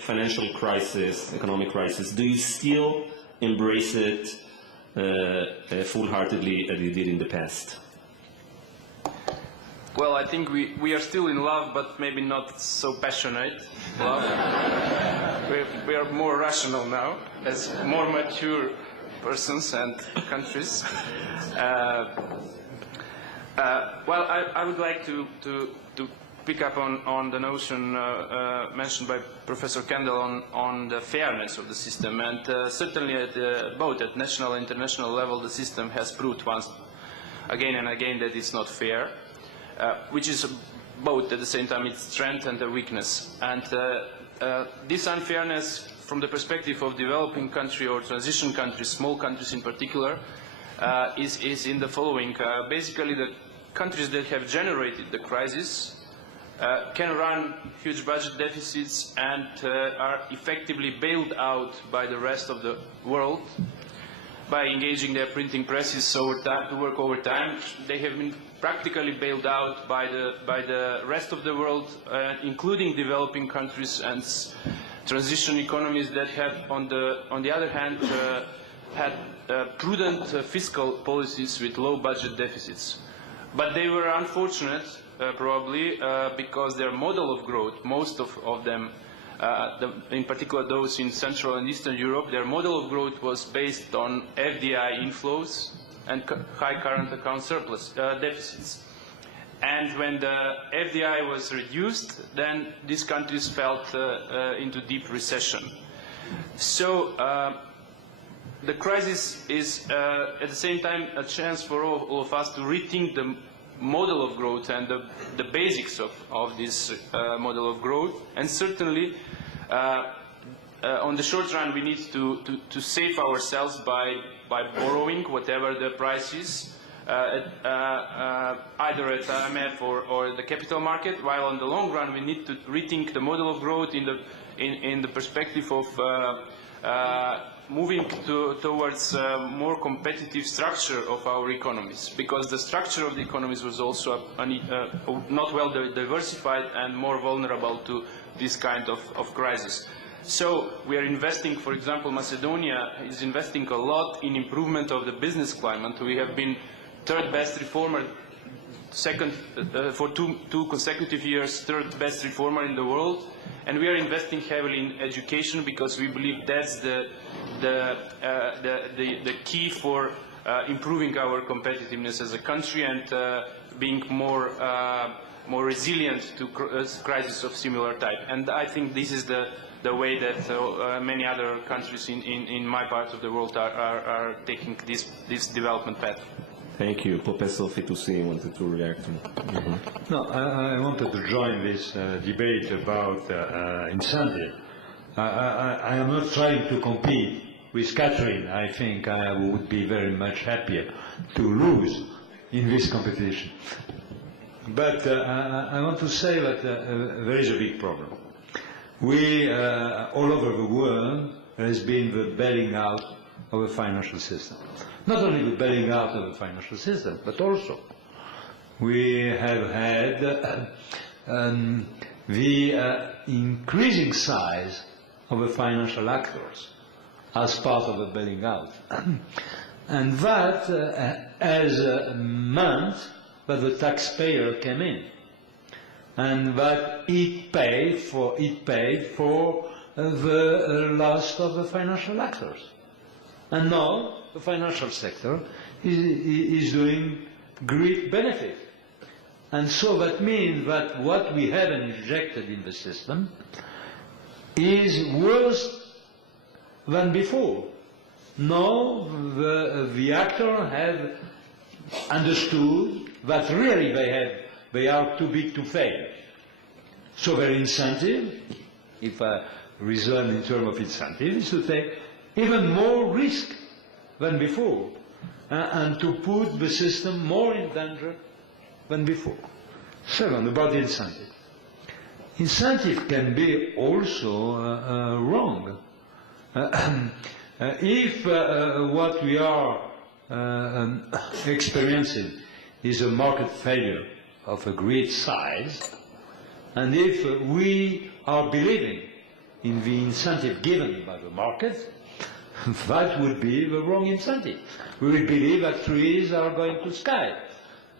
financial crisis, economic crisis, do you still embrace it full-heartedly as you did in the past? Well, I think we are still in love, but maybe not so passionate love. we are more rational now, as more mature persons and countries. Well, I would like to pick up on the notion mentioned by Professor Kendall on the fairness of the system. And certainly both at national and international level, the system has proved once again and again that it's not fair. Which is both at the same time its strength and a weakness. And this unfairness from the perspective of developing country or transition countries, small countries in particular, is in the following. Basically, the countries that have generated the crisis can run huge budget deficits and are effectively bailed out by the rest of the world by engaging their printing presses to work overtime. They have been practically bailed out by the rest of the world, including developing countries and transition economies that have, on the other hand, had prudent fiscal policies with low budget deficits. But they were unfortunate, probably, because their model of growth, most of them, in particular those in Central and Eastern Europe, their model of growth was based on FDI inflows and high current account surplus deficits. And when the FDI was reduced, then these countries fell into deep recession. So the crisis is at the same time a chance for all of us to rethink the model of growth and the basics of this model of growth. And certainly on the short run we need to save ourselves by borrowing whatever the price is, either at IMF or the capital market, while on the long run we need to rethink the model of growth in the perspective of moving towards a more competitive structure of our economies, because the structure of the economies was also not well diversified and more vulnerable to this kind of crisis. So we are investing, for example, Macedonia is investing a lot in improvement of the business climate. We have been third best reformer, for two consecutive years, third best reformer in the world. And we are investing heavily in education because we believe that's the key for improving our competitiveness as a country and being more resilient to crises of similar type. And I think this is the way that many other countries in my part of the world are taking this development path. Thank you. Professor Fitoussi wanted to react to Mm-hmm. No, I wanted to join this debate about incentive. I am not trying to compete with Catherine. I think I would be very much happier to lose in this competition. But I want to say that there is a big problem. We, all over the world, has been the bailing out of the financial system. Not only the bailing out of the financial system, but also we have had the increasing size of the financial actors as part of the bailing out. And that has meant that the taxpayer came in, and that it paid for the loss of the financial actors. And now the financial sector is doing great benefit. And so that means that what we have injected in the system is worse than before. Now the actors have understood that really they are too big to fail. So their incentive, if I reason in terms of incentive, is to take even more risk than before and to put the system more in danger than before. Second, about the incentive. Incentive can be also wrong. If what we are experiencing is a market failure of a great size, and if we are believing in the incentive given by the market, that would be the wrong incentive. We would believe that trees are going to sky.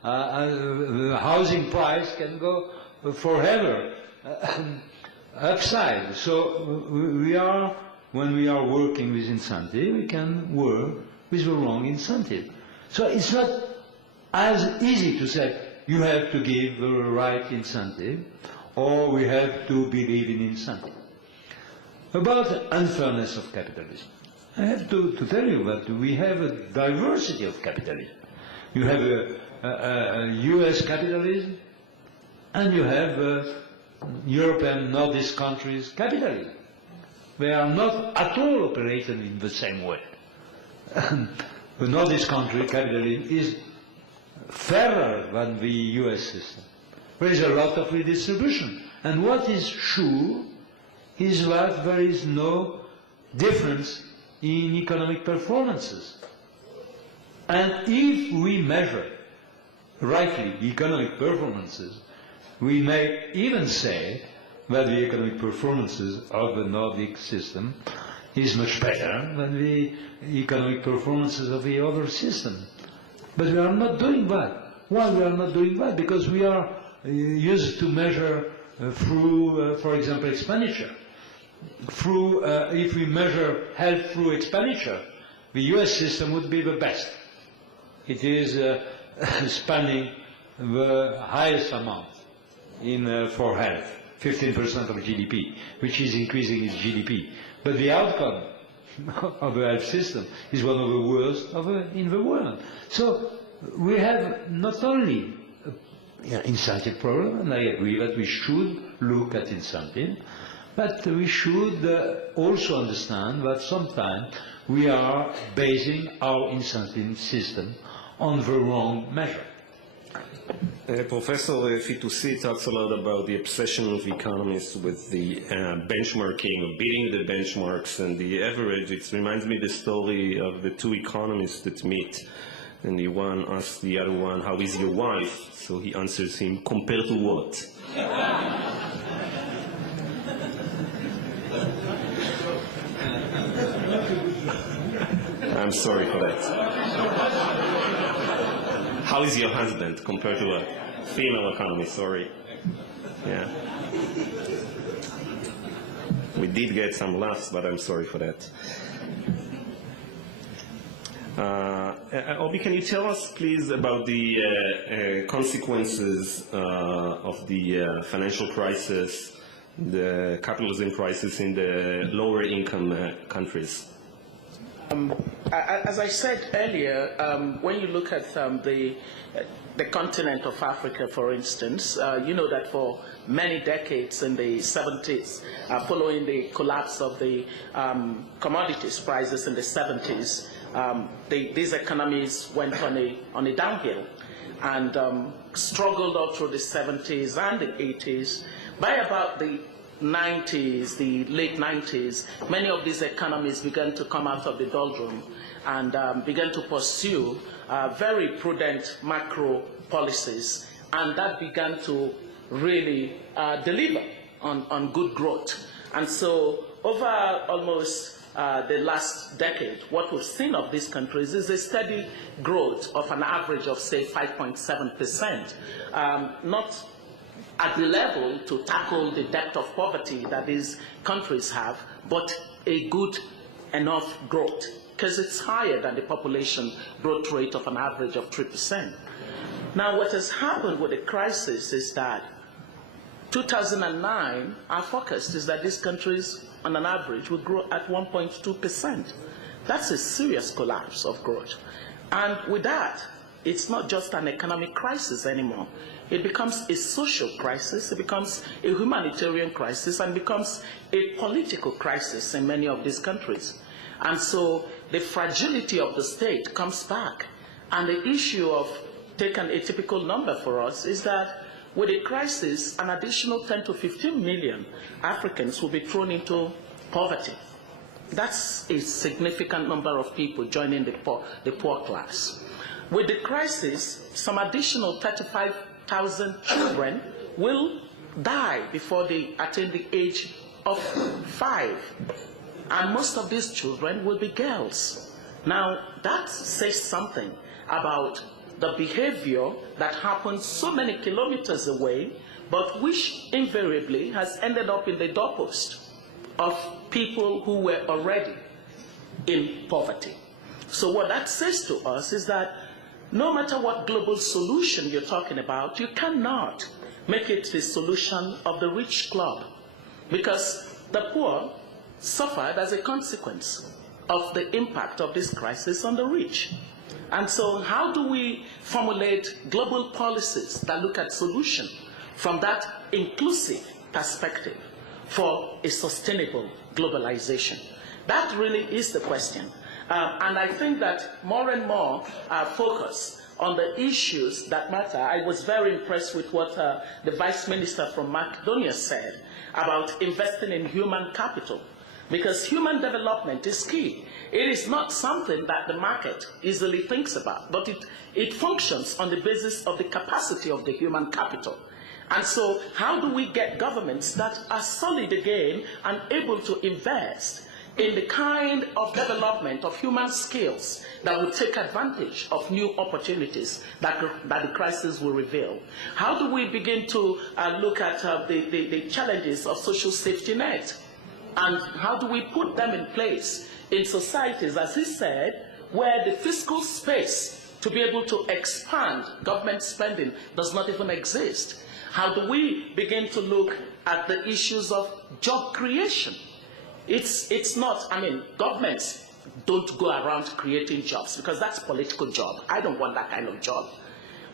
The housing price can go forever upside. So when we are working with incentive, we can work with the wrong incentive. So it's not as easy to say you have to give the right incentive or we have to believe in incentive. About unfairness of capitalism, I have to tell you that we have a diversity of capitalism. You have a US capitalism and you have European Nordic countries' capitalism. They are not at all operating in the same way. The Nordic country capitalism is fairer than the US system. There is a lot of redistribution. And what is sure is that there is no difference in economic performances. And if we measure rightly economic performances, we may even say that the economic performances of the Nordic system is much better than the economic performances of the other system. But we are not doing that. Why we are not doing that? Because we are used to measure through, for example, expenditure. If we measure health through expenditure, the US system would be the best. It is spending the highest amount for health, 15% of GDP, which is increasing its GDP. But the outcome of the health system is one of the worst in the world. So we have not only incentive problem, and I agree that we should look at incentive, but we should also understand that sometimes we are basing our incentive system on the wrong measure. Professor Fitoussi talks a lot about the obsession of economists with the benchmarking, of beating the benchmarks and the average. It reminds me of the story of the two economists that meet, and the one asks the other one, "How is your wife?" So he answers him, "Compared to what?" I'm sorry for that. How is your husband compared to a female economist? Sorry. Yeah. We did get some laughs, but I'm sorry for that. Obi, can you tell us, please, about the consequences of the financial crisis, the capitalism crisis in the lower income countries? As I said earlier, when you look at the continent of Africa, for instance, you know that for many decades in the 70s, following the collapse of the commodities prices in the 70s, these economies went on a downhill. and struggled all through the 70s and the 80s. By about the 90s, the late 90s, many of these economies began to come out of the doldrum and began to pursue very prudent macro policies, and that began to really deliver on good growth. And so over almost the last decade, what we've seen of these countries is a steady growth of an average of, say, 5.7%, not at the level to tackle the depth of poverty that these countries have, but a good enough growth, because it's higher than the population growth rate of an average of 3%. Now, what has happened with the crisis is that 2009, our forecast is that these countries, on an average, will grow at 1.2%. That's a serious collapse of growth. And with that, it's not just an economic crisis anymore. It becomes a social crisis, it becomes a humanitarian crisis, and becomes a political crisis in many of these countries. And so the fragility of the state comes back. And the issue of, taking a typical number for us, is that with a crisis, an additional 10 to 15 million Africans will be thrown into poverty. That's a significant number of people joining the poor class. With the crisis, some additional 35,000 children will die before they attain the age of 5. And most of these children will be girls. Now, that says something about the behavior that happens so many kilometers away, but which invariably has ended up in the doorpost of people who were already in poverty. So what that says to us is that no matter what global solution you're talking about, you cannot make it the solution of the rich club, because the poor suffered as a consequence of the impact of this crisis on the rich. And so how do we formulate global policies that look at solution from that inclusive perspective for a sustainable globalization? That really is the question. And I think that more and more focus on the issues that matter. I was very impressed with what the Vice Minister from Macedonia said about investing in human capital, because human development is key. It is not something that the market easily thinks about, but it functions on the basis of the capacity of the human capital. And so how do we get governments that are solid again and able to invest in the kind of development of human skills that will take advantage of new opportunities that the crisis will reveal? How do we begin to look at the challenges of social safety net? And how do we put them in place in societies, as he said, where the fiscal space to be able to expand government spending does not even exist? How do we begin to look at the issues of job creation? It's not, I mean, governments don't go around creating jobs, because that's a political job. I don't want that kind of job.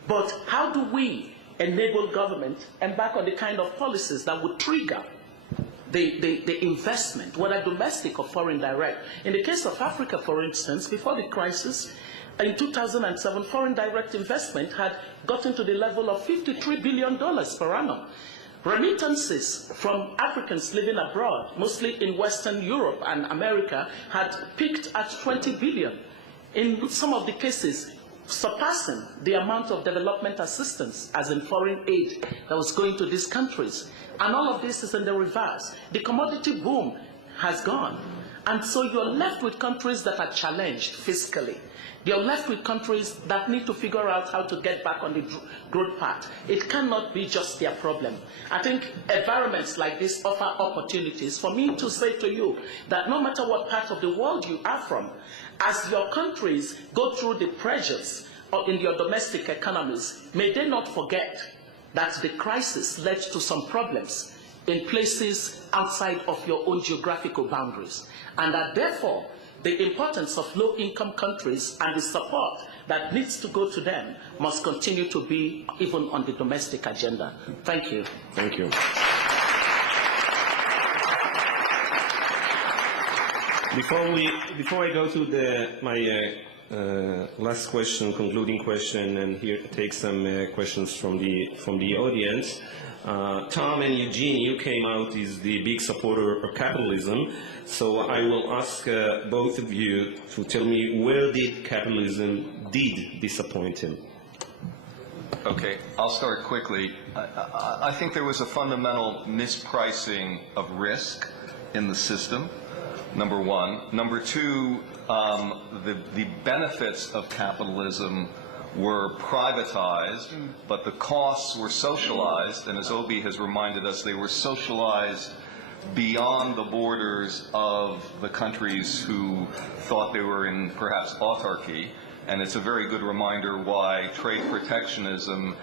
But how do we enable government and embark on the kind of policies that would trigger the investment, whether domestic or foreign direct? In the case of Africa, for instance, before the crisis, in 2007, foreign direct investment had gotten to the level of $53 billion per annum. Remittances from Africans living abroad, mostly in Western Europe and America, had peaked at 20 billion. In some of the cases, surpassing the amount of development assistance, as in foreign aid, that was going to these countries. And all of this is in the reverse. The commodity boom has gone. And so you're left with countries that are challenged fiscally. You're left with countries that need to figure out how to get back on the growth path. It cannot be just their problem. I think environments like this offer opportunities for me to say to you that no matter what part of the world you are from, as your countries go through the pressures in your domestic economies, may they not forget that the crisis led to some problems in places outside of your own geographical boundaries, and that therefore the importance of low-income countries and the support that needs to go to them must continue to be even on the domestic agenda. Thank you. Thank you. Before I go to my last question, concluding question, and here take some questions from the audience. Tom and Eugene, you came out as the big supporter of capitalism, so I will ask both of you to tell me where did capitalism disappoint him? Okay, I'll start quickly. I think there was a fundamental mispricing of risk in the system, number one. Number two, the benefits of capitalism were privatized, but the costs were socialized, and as Obi has reminded us, they were socialized beyond the borders of the countries who thought they were in perhaps autarky. And it's a very good reminder why trade protectionism,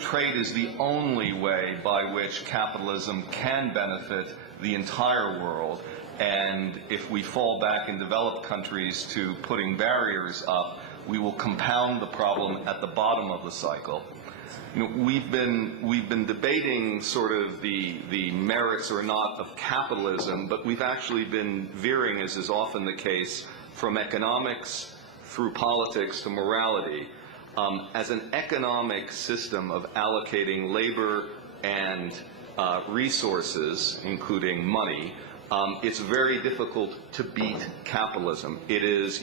trade is the only way by which capitalism can benefit the entire world. And if we fall back in developed countries to putting barriers up, we will compound the problem at the bottom of the cycle. We've been debating sort of the merits or not of capitalism, but we've actually been veering, as is often the case, from economics through politics to morality. As an economic system of allocating labor and resources, including money, it's very difficult to beat capitalism. It is,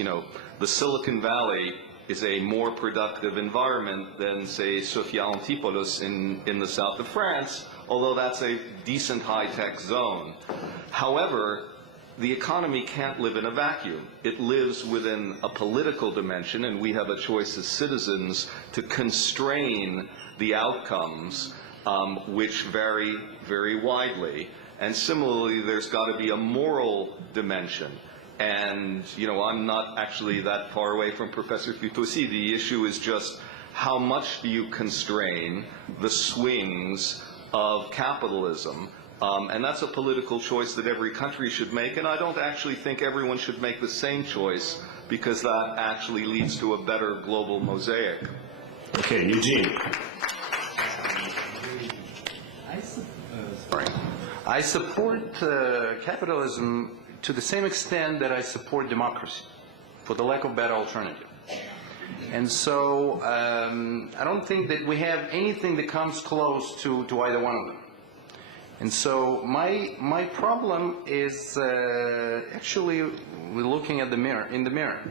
the Silicon Valley is a more productive environment than, say, Sophia Antipolis in the south of France, although that's a decent high-tech zone. However, the economy can't live in a vacuum. It lives within a political dimension, and we have a choice as citizens to constrain the outcomes, which vary very widely. And similarly, there's got to be a moral dimension. And, I'm not actually that far away from Professor Fitoussi. The issue is just how much do you constrain the swings of capitalism? And that's a political choice that every country should make, and I don't actually think everyone should make the same choice, because that actually leads to a better global mosaic. Okay, Eugene. I support capitalism to the same extent that I support democracy, for the lack of better alternative. And so I don't think that we have anything that comes close to either one of them. And so my problem is actually we're looking at in the mirror.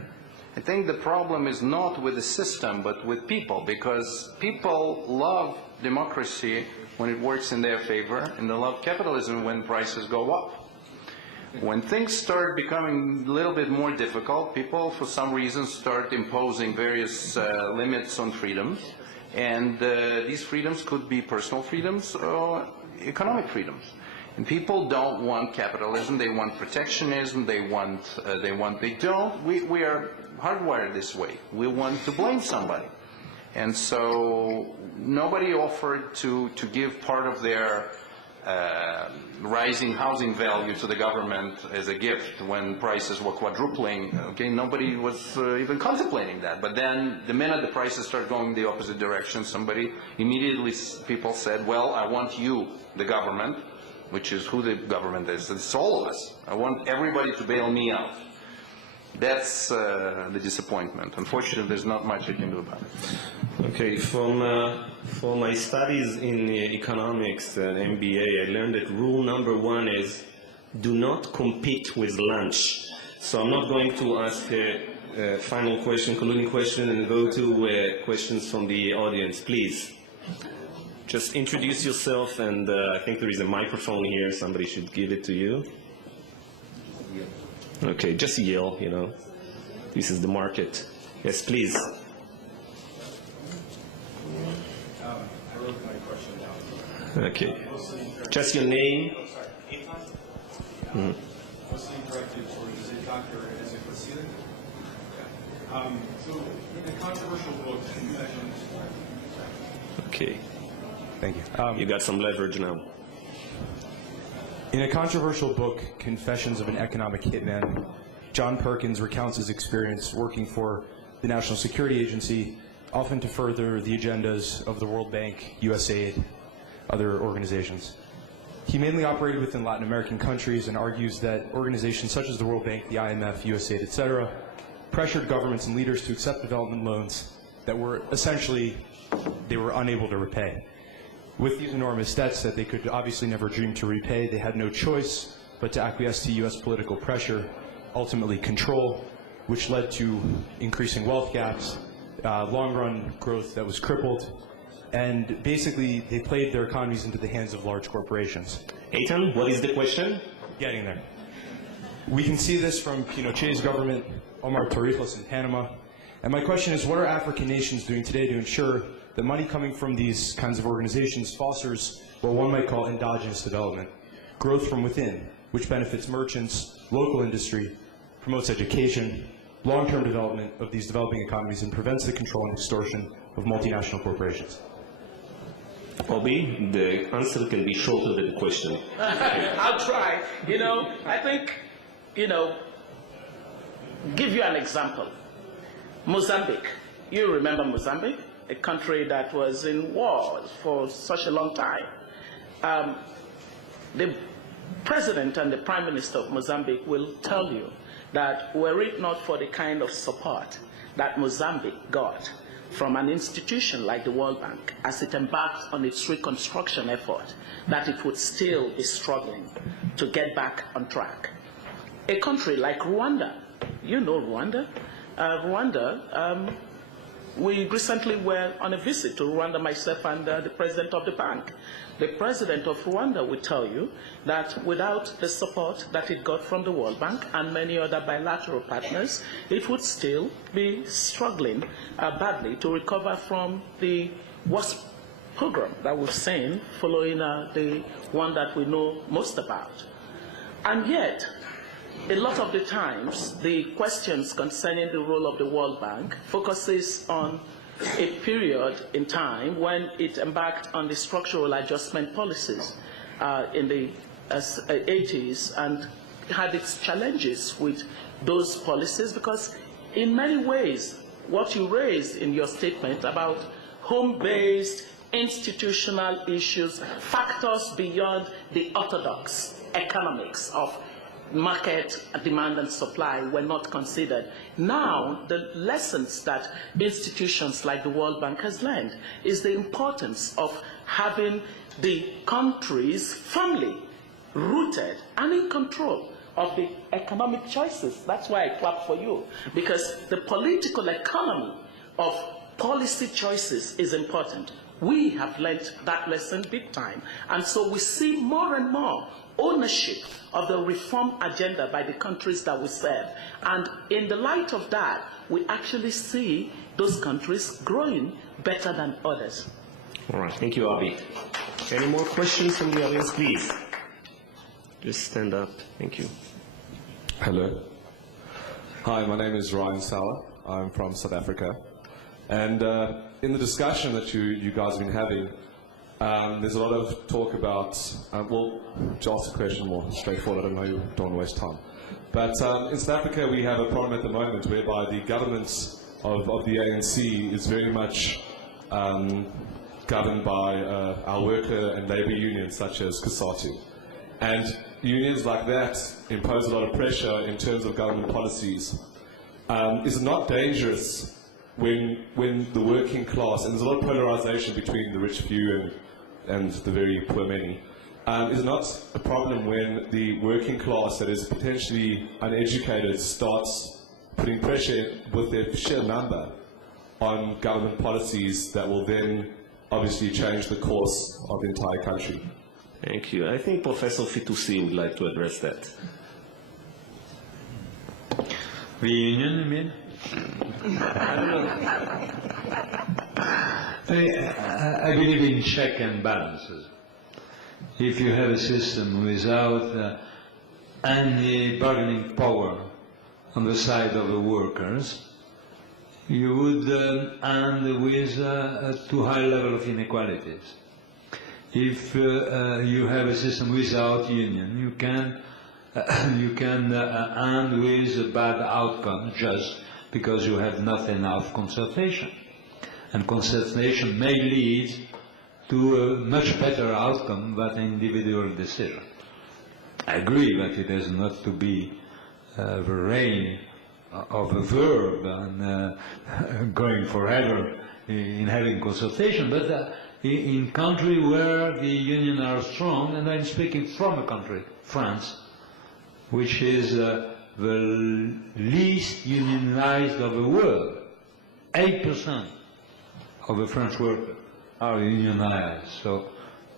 I think the problem is not with the system, but with people, because people love democracy when it works in their favor, and they love capitalism when prices go up. When things start becoming a little bit more difficult, people, for some reason, start imposing various limits on freedoms, and these freedoms could be personal freedoms or economic freedoms. And people don't want capitalism, they want protectionism, we are hardwired this way. We want to blame somebody. And so nobody offered to give part of their rising housing value to the government as a gift when prices were quadrupling. Okay, nobody was even contemplating that. But then the minute the prices start going the opposite direction, people said, well, I want you, the government, which is who the government is. It's all of us. I want everybody to bail me out. That's the disappointment. Unfortunately, there's not much I can do about it. Okay, for my studies in economics and MBA, I learned that rule number one is do not compete with lunch. So I'm not going to ask a final question, concluding question, and go to questions from the audience. Please, just introduce yourself, and I think there is a microphone here. Somebody should give it to you. Okay, just yell, This is the market. Yes, please. I wrote my question down. Okay. Just your name. Was corrected, or is it Dr. Is it Vasily? So, in a controversial book, Confessions. Okay. Thank you. You got some leverage now. In a controversial book, Confessions of an Economic Hitman, John Perkins recounts his experience working for the National Security Agency, often to further the agendas of the World Bank, USAID, other organizations. He mainly operated within Latin American countries and argues that organizations such as the World Bank, the IMF, USAID, etc., pressured governments and leaders to accept development loans that were essentially, they were unable to repay. With these enormous debts that they could obviously never dream to repay, they had no choice but to acquiesce to U.S. political pressure, ultimately control, which led to increasing wealth gaps, long-run growth that was crippled, and basically they played their economies into the hands of large corporations. Eitan, what is the question? Getting there. We can see this from Pinochet's government, Omar Torrijos in Panama. And my question is, what are African nations doing today to ensure that money coming from these kinds of organizations fosters what one might call endogenous development, growth from within, which benefits merchants, local industry, promotes education, long-term development of these developing economies, and prevents the control and extortion of multinational corporations? Obi, the answer can be shorter than the question. I'll try. I think, give you an example. Mozambique. You remember Mozambique? A country that was in war for such a long time. The president and the prime minister of Mozambique will tell you that were it not for the kind of support that Mozambique got from an institution like the World Bank as it embarked on its reconstruction effort, that it would still be struggling to get back on track. A country like Rwanda, you know Rwanda. We recently were on a visit to Rwanda, myself and the president of the bank. The president of Rwanda will tell you that without the support that it got from the World Bank and many other bilateral partners, it would still be struggling badly to recover from the worst pogrom that we've seen following the one that we know most about. And yet, a lot of the times, the questions concerning the role of the World Bank focuses on a period in time when it embarked on the structural adjustment policies in the 80s and had its challenges with those policies, because in many ways, what you raised in your statement about home-based institutional issues, factors beyond the orthodox economics of market demand and supply were not considered. Now, the lessons that institutions like the World Bank has learned is the importance of having the countries firmly rooted and in control of the economic choices. That's why I clap for you, because the political economy of policy choices is important. We have learned that lesson big time, and so we see more and more ownership of the reform agenda by the countries that we serve. And in the light of that, we actually see those countries growing better than others. All right, thank you, Abi. Any more questions from the audience, please? Just stand up. Thank you. Hello. Hi, my name is Ryan Sauer. I'm from South Africa. And in the discussion that you guys have been having, there's a lot of talk about, well, to ask the question more straightforward, I don't know, don't want to waste time. But in South Africa, we have a problem at the moment whereby the government of the ANC is very much governed by our worker and labour unions such as COSATU. And unions like that impose a lot of pressure in terms of government policies. Is it not dangerous when the working class, and there's a lot of polarization between the rich few and the very poor many, is it not a problem when the working class that is potentially uneducated starts putting pressure with their sheer number on government policies that will then obviously change the course of the entire country? Thank you. I think Professor Fitoussi would like to address that. The union, you mean? I don't know. I believe in check and balances. If you have a system without any bargaining power on the side of the workers, you would end with a too high level of inequalities. If you have a system without union, you can end with a bad outcome just because you have not enough consultation. And consultation may lead to a much better outcome than individual decision. I agree that it has not to be the reign of a verb and going forever in having consultation, but in country where the union are strong, and I'm speaking from a country, France, which is the least unionized of the world. 8% of the French workers are unionized. So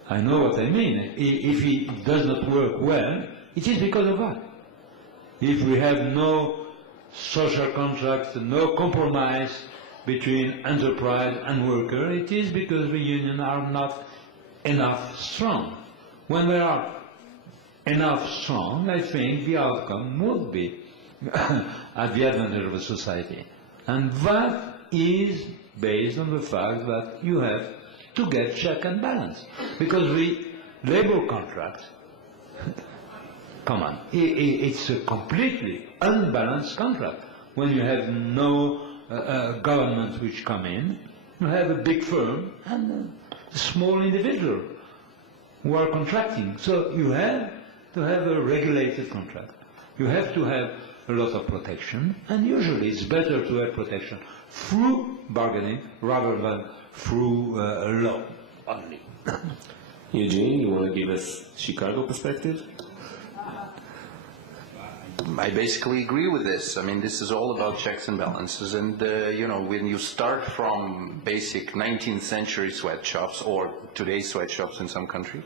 I know what I mean. If it does not work well, it is because of that. If we have no social contract, no compromise between enterprise and worker, it is because the unions are not enough strong. When they are enough strong, I think the outcome would be at the advantage of the society. And that is based on the fact that you have to get check and balance. Because the labor contract, come on, it's a completely unbalanced contract. When you have no governments which come in, you have a big firm and a small individual who are contracting. So you have to have a regulated contract. You have to have a lot of protection, and usually it's better to have protection through bargaining rather than through law only. Eugene, you want to give us Chicago perspective? I basically agree with this. I mean, this is all about checks and balances. And, you know, when you start from basic 19th century sweatshops or today's sweatshops in some countries,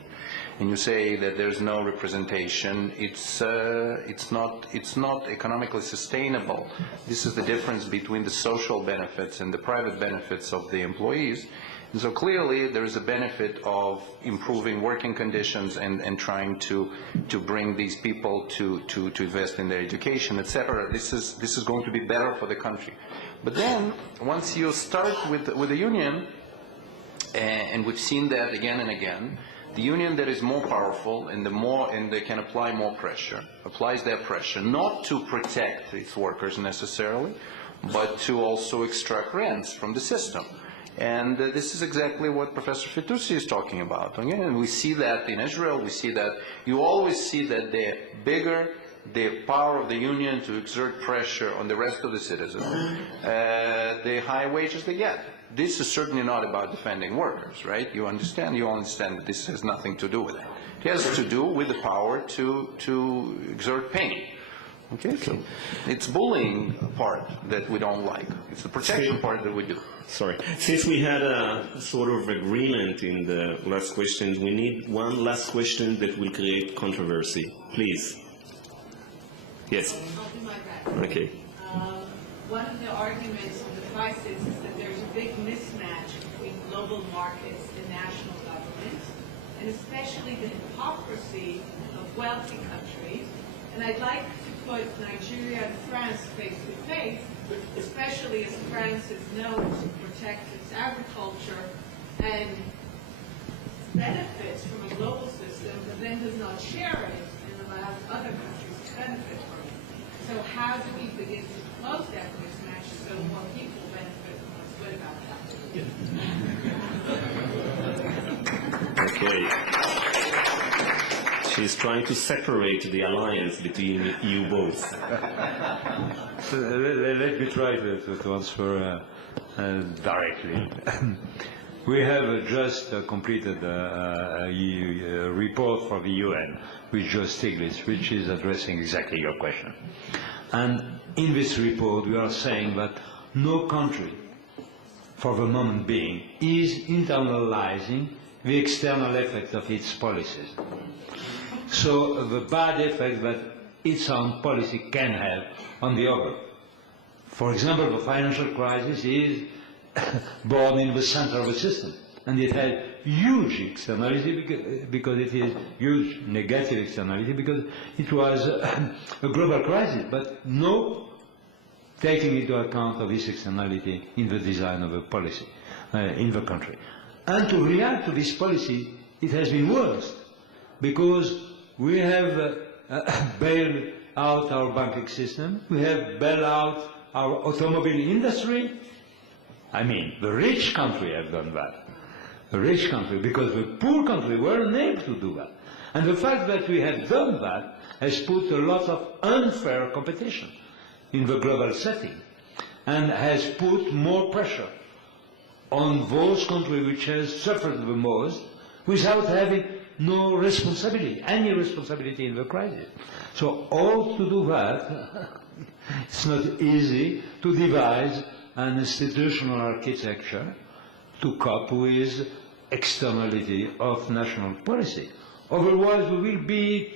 and you say that there's no representation, it's not economically sustainable. This is the difference between the social benefits and the private benefits of the employees. And so clearly there is a benefit of improving working conditions and trying to bring these people to invest in their education, etc. This is going to be better for the country. But then once you start with the union, and we've seen that again and again, the union that is more powerful and they can apply more pressure, applies that pressure not to protect its workers necessarily, but to also extract rents from the system. And this is exactly what Professor Fitoussi is talking about. Again, we see that in Israel, we see that, you always see that the bigger the power of the union to exert pressure on the rest of the citizens, the higher wages they get. This is certainly not about defending workers, right? You all understand that this has nothing to do with it. It has to do with the power to exert pain. Okay, so it's bullying part that we don't like. It's the protection part that we do. Sorry. Since we had a sort of agreement in the last questions, we need one last question that will create controversy. Please. Yes. I'll do my best. Okay. One of the arguments of the crisis is that there's a big mismatch between global markets and national government, and especially the hypocrisy of wealthy countries. And I'd like to put Nigeria and France face to face, especially as France is known to protect its agriculture and benefits from a global system, but then does not share it and allows other countries to benefit from it. So how do we begin to close that mismatch so more people benefit from what's good about that? Okay. She's trying to separate the alliance between you both. Let me try to answer directly. We have just completed a report for the UN with Joe Stiglitz, which is addressing exactly your question. And in this report, we are saying that no country, for the moment being, is internalizing the external effects of its policies. So the bad effect that its own policy can have on the other. For example, the financial crisis is born in the center of the system, and it had huge externality because it is huge negative externality because it was a global crisis, but no taking into account of this externality in the design of a policy in the country. And to react to this policy, it has been worse because we have bailed out our banking system, we have bailed out our automobile industry. I mean, the rich country have done that. The rich country, because the poor country were unable to do that. And the fact that we have done that has put a lot of unfair competition. in the global setting and has put more pressure on those countries which has suffered the most without having no responsibility, any responsibility in the crisis. So all to do that, it's not easy to devise an institutional architecture to cope with externality of national policy. Otherwise we will be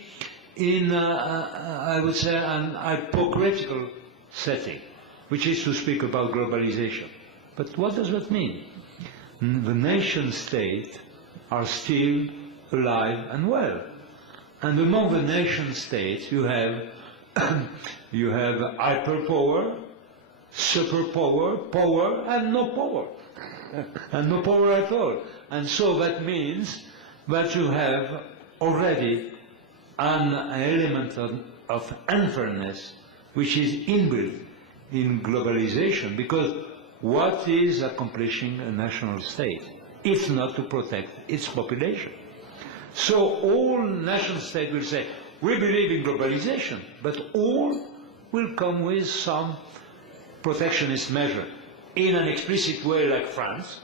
in, I would say, an hypocritical setting, which is to speak about globalization. But what does that mean? The nation state are still alive and well. And among the nation states you have you have hyperpower, superpower, power, and no power. And no power at all. And so that means that you have already an element of unfairness which is inbuilt in globalization, because what is accomplishing a national state if not to protect its population? So all nation states will say, we believe in globalization, but all will come with some protectionist measure in an explicit way like France,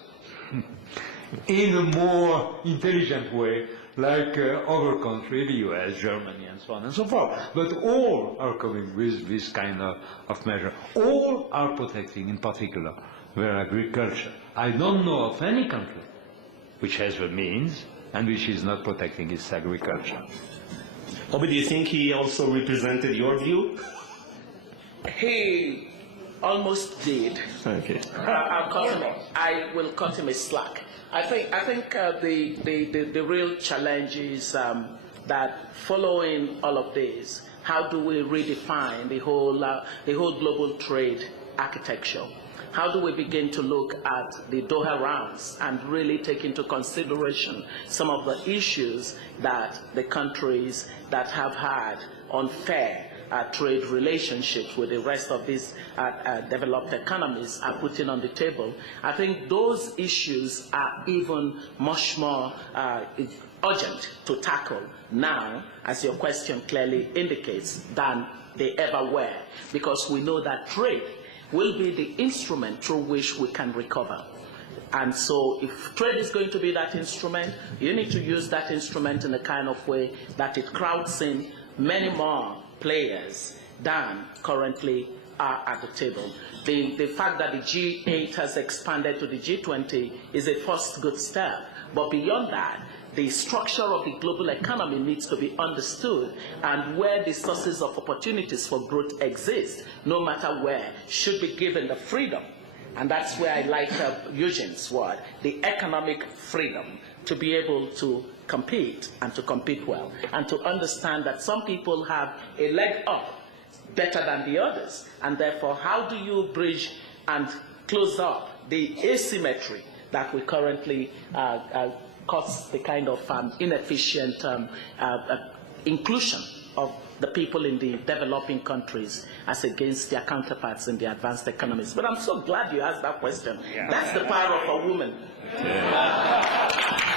in a more intelligent way like other countries, the US, Germany, and so on and so forth. But all are coming with this kind of measure. All are protecting, in particular, their agriculture. I don't know of any country which has the means and which is not protecting its agriculture. Obi, do you think he also represented your view? He almost did. Okay. I will cut him a slack. I think the real challenge is that following all of this, how do we redefine the whole global trade architecture? How do we begin to look at the Doha rounds and really take into consideration some of the issues that the countries that have had unfair trade relationships with the rest of these developed economies are putting on the table? I think those issues are even much more urgent to tackle now, as your question clearly indicates, than they ever were, because we know that trade will be the instrument through which we can recover. And so if trade is going to be that instrument, you need to use that instrument in a kind of way that it crowds in many more players than currently are at the table. The fact that the G8 has expanded to the G20 is a first good step. But beyond that, the structure of the global economy needs to be understood, and where the sources of opportunities for growth exist, no matter where, should be given the freedom. And that's where I like Eugene's word, the economic freedom, to be able to compete and to compete well, and to understand that some people have a leg up better than the others, and therefore how do you bridge and close up the asymmetry that we currently cause the kind of inefficient inclusion of the people in the developing countries as against their counterparts in the advanced economies. But I'm so glad you asked that question. Yeah. That's the power of a woman. Yeah.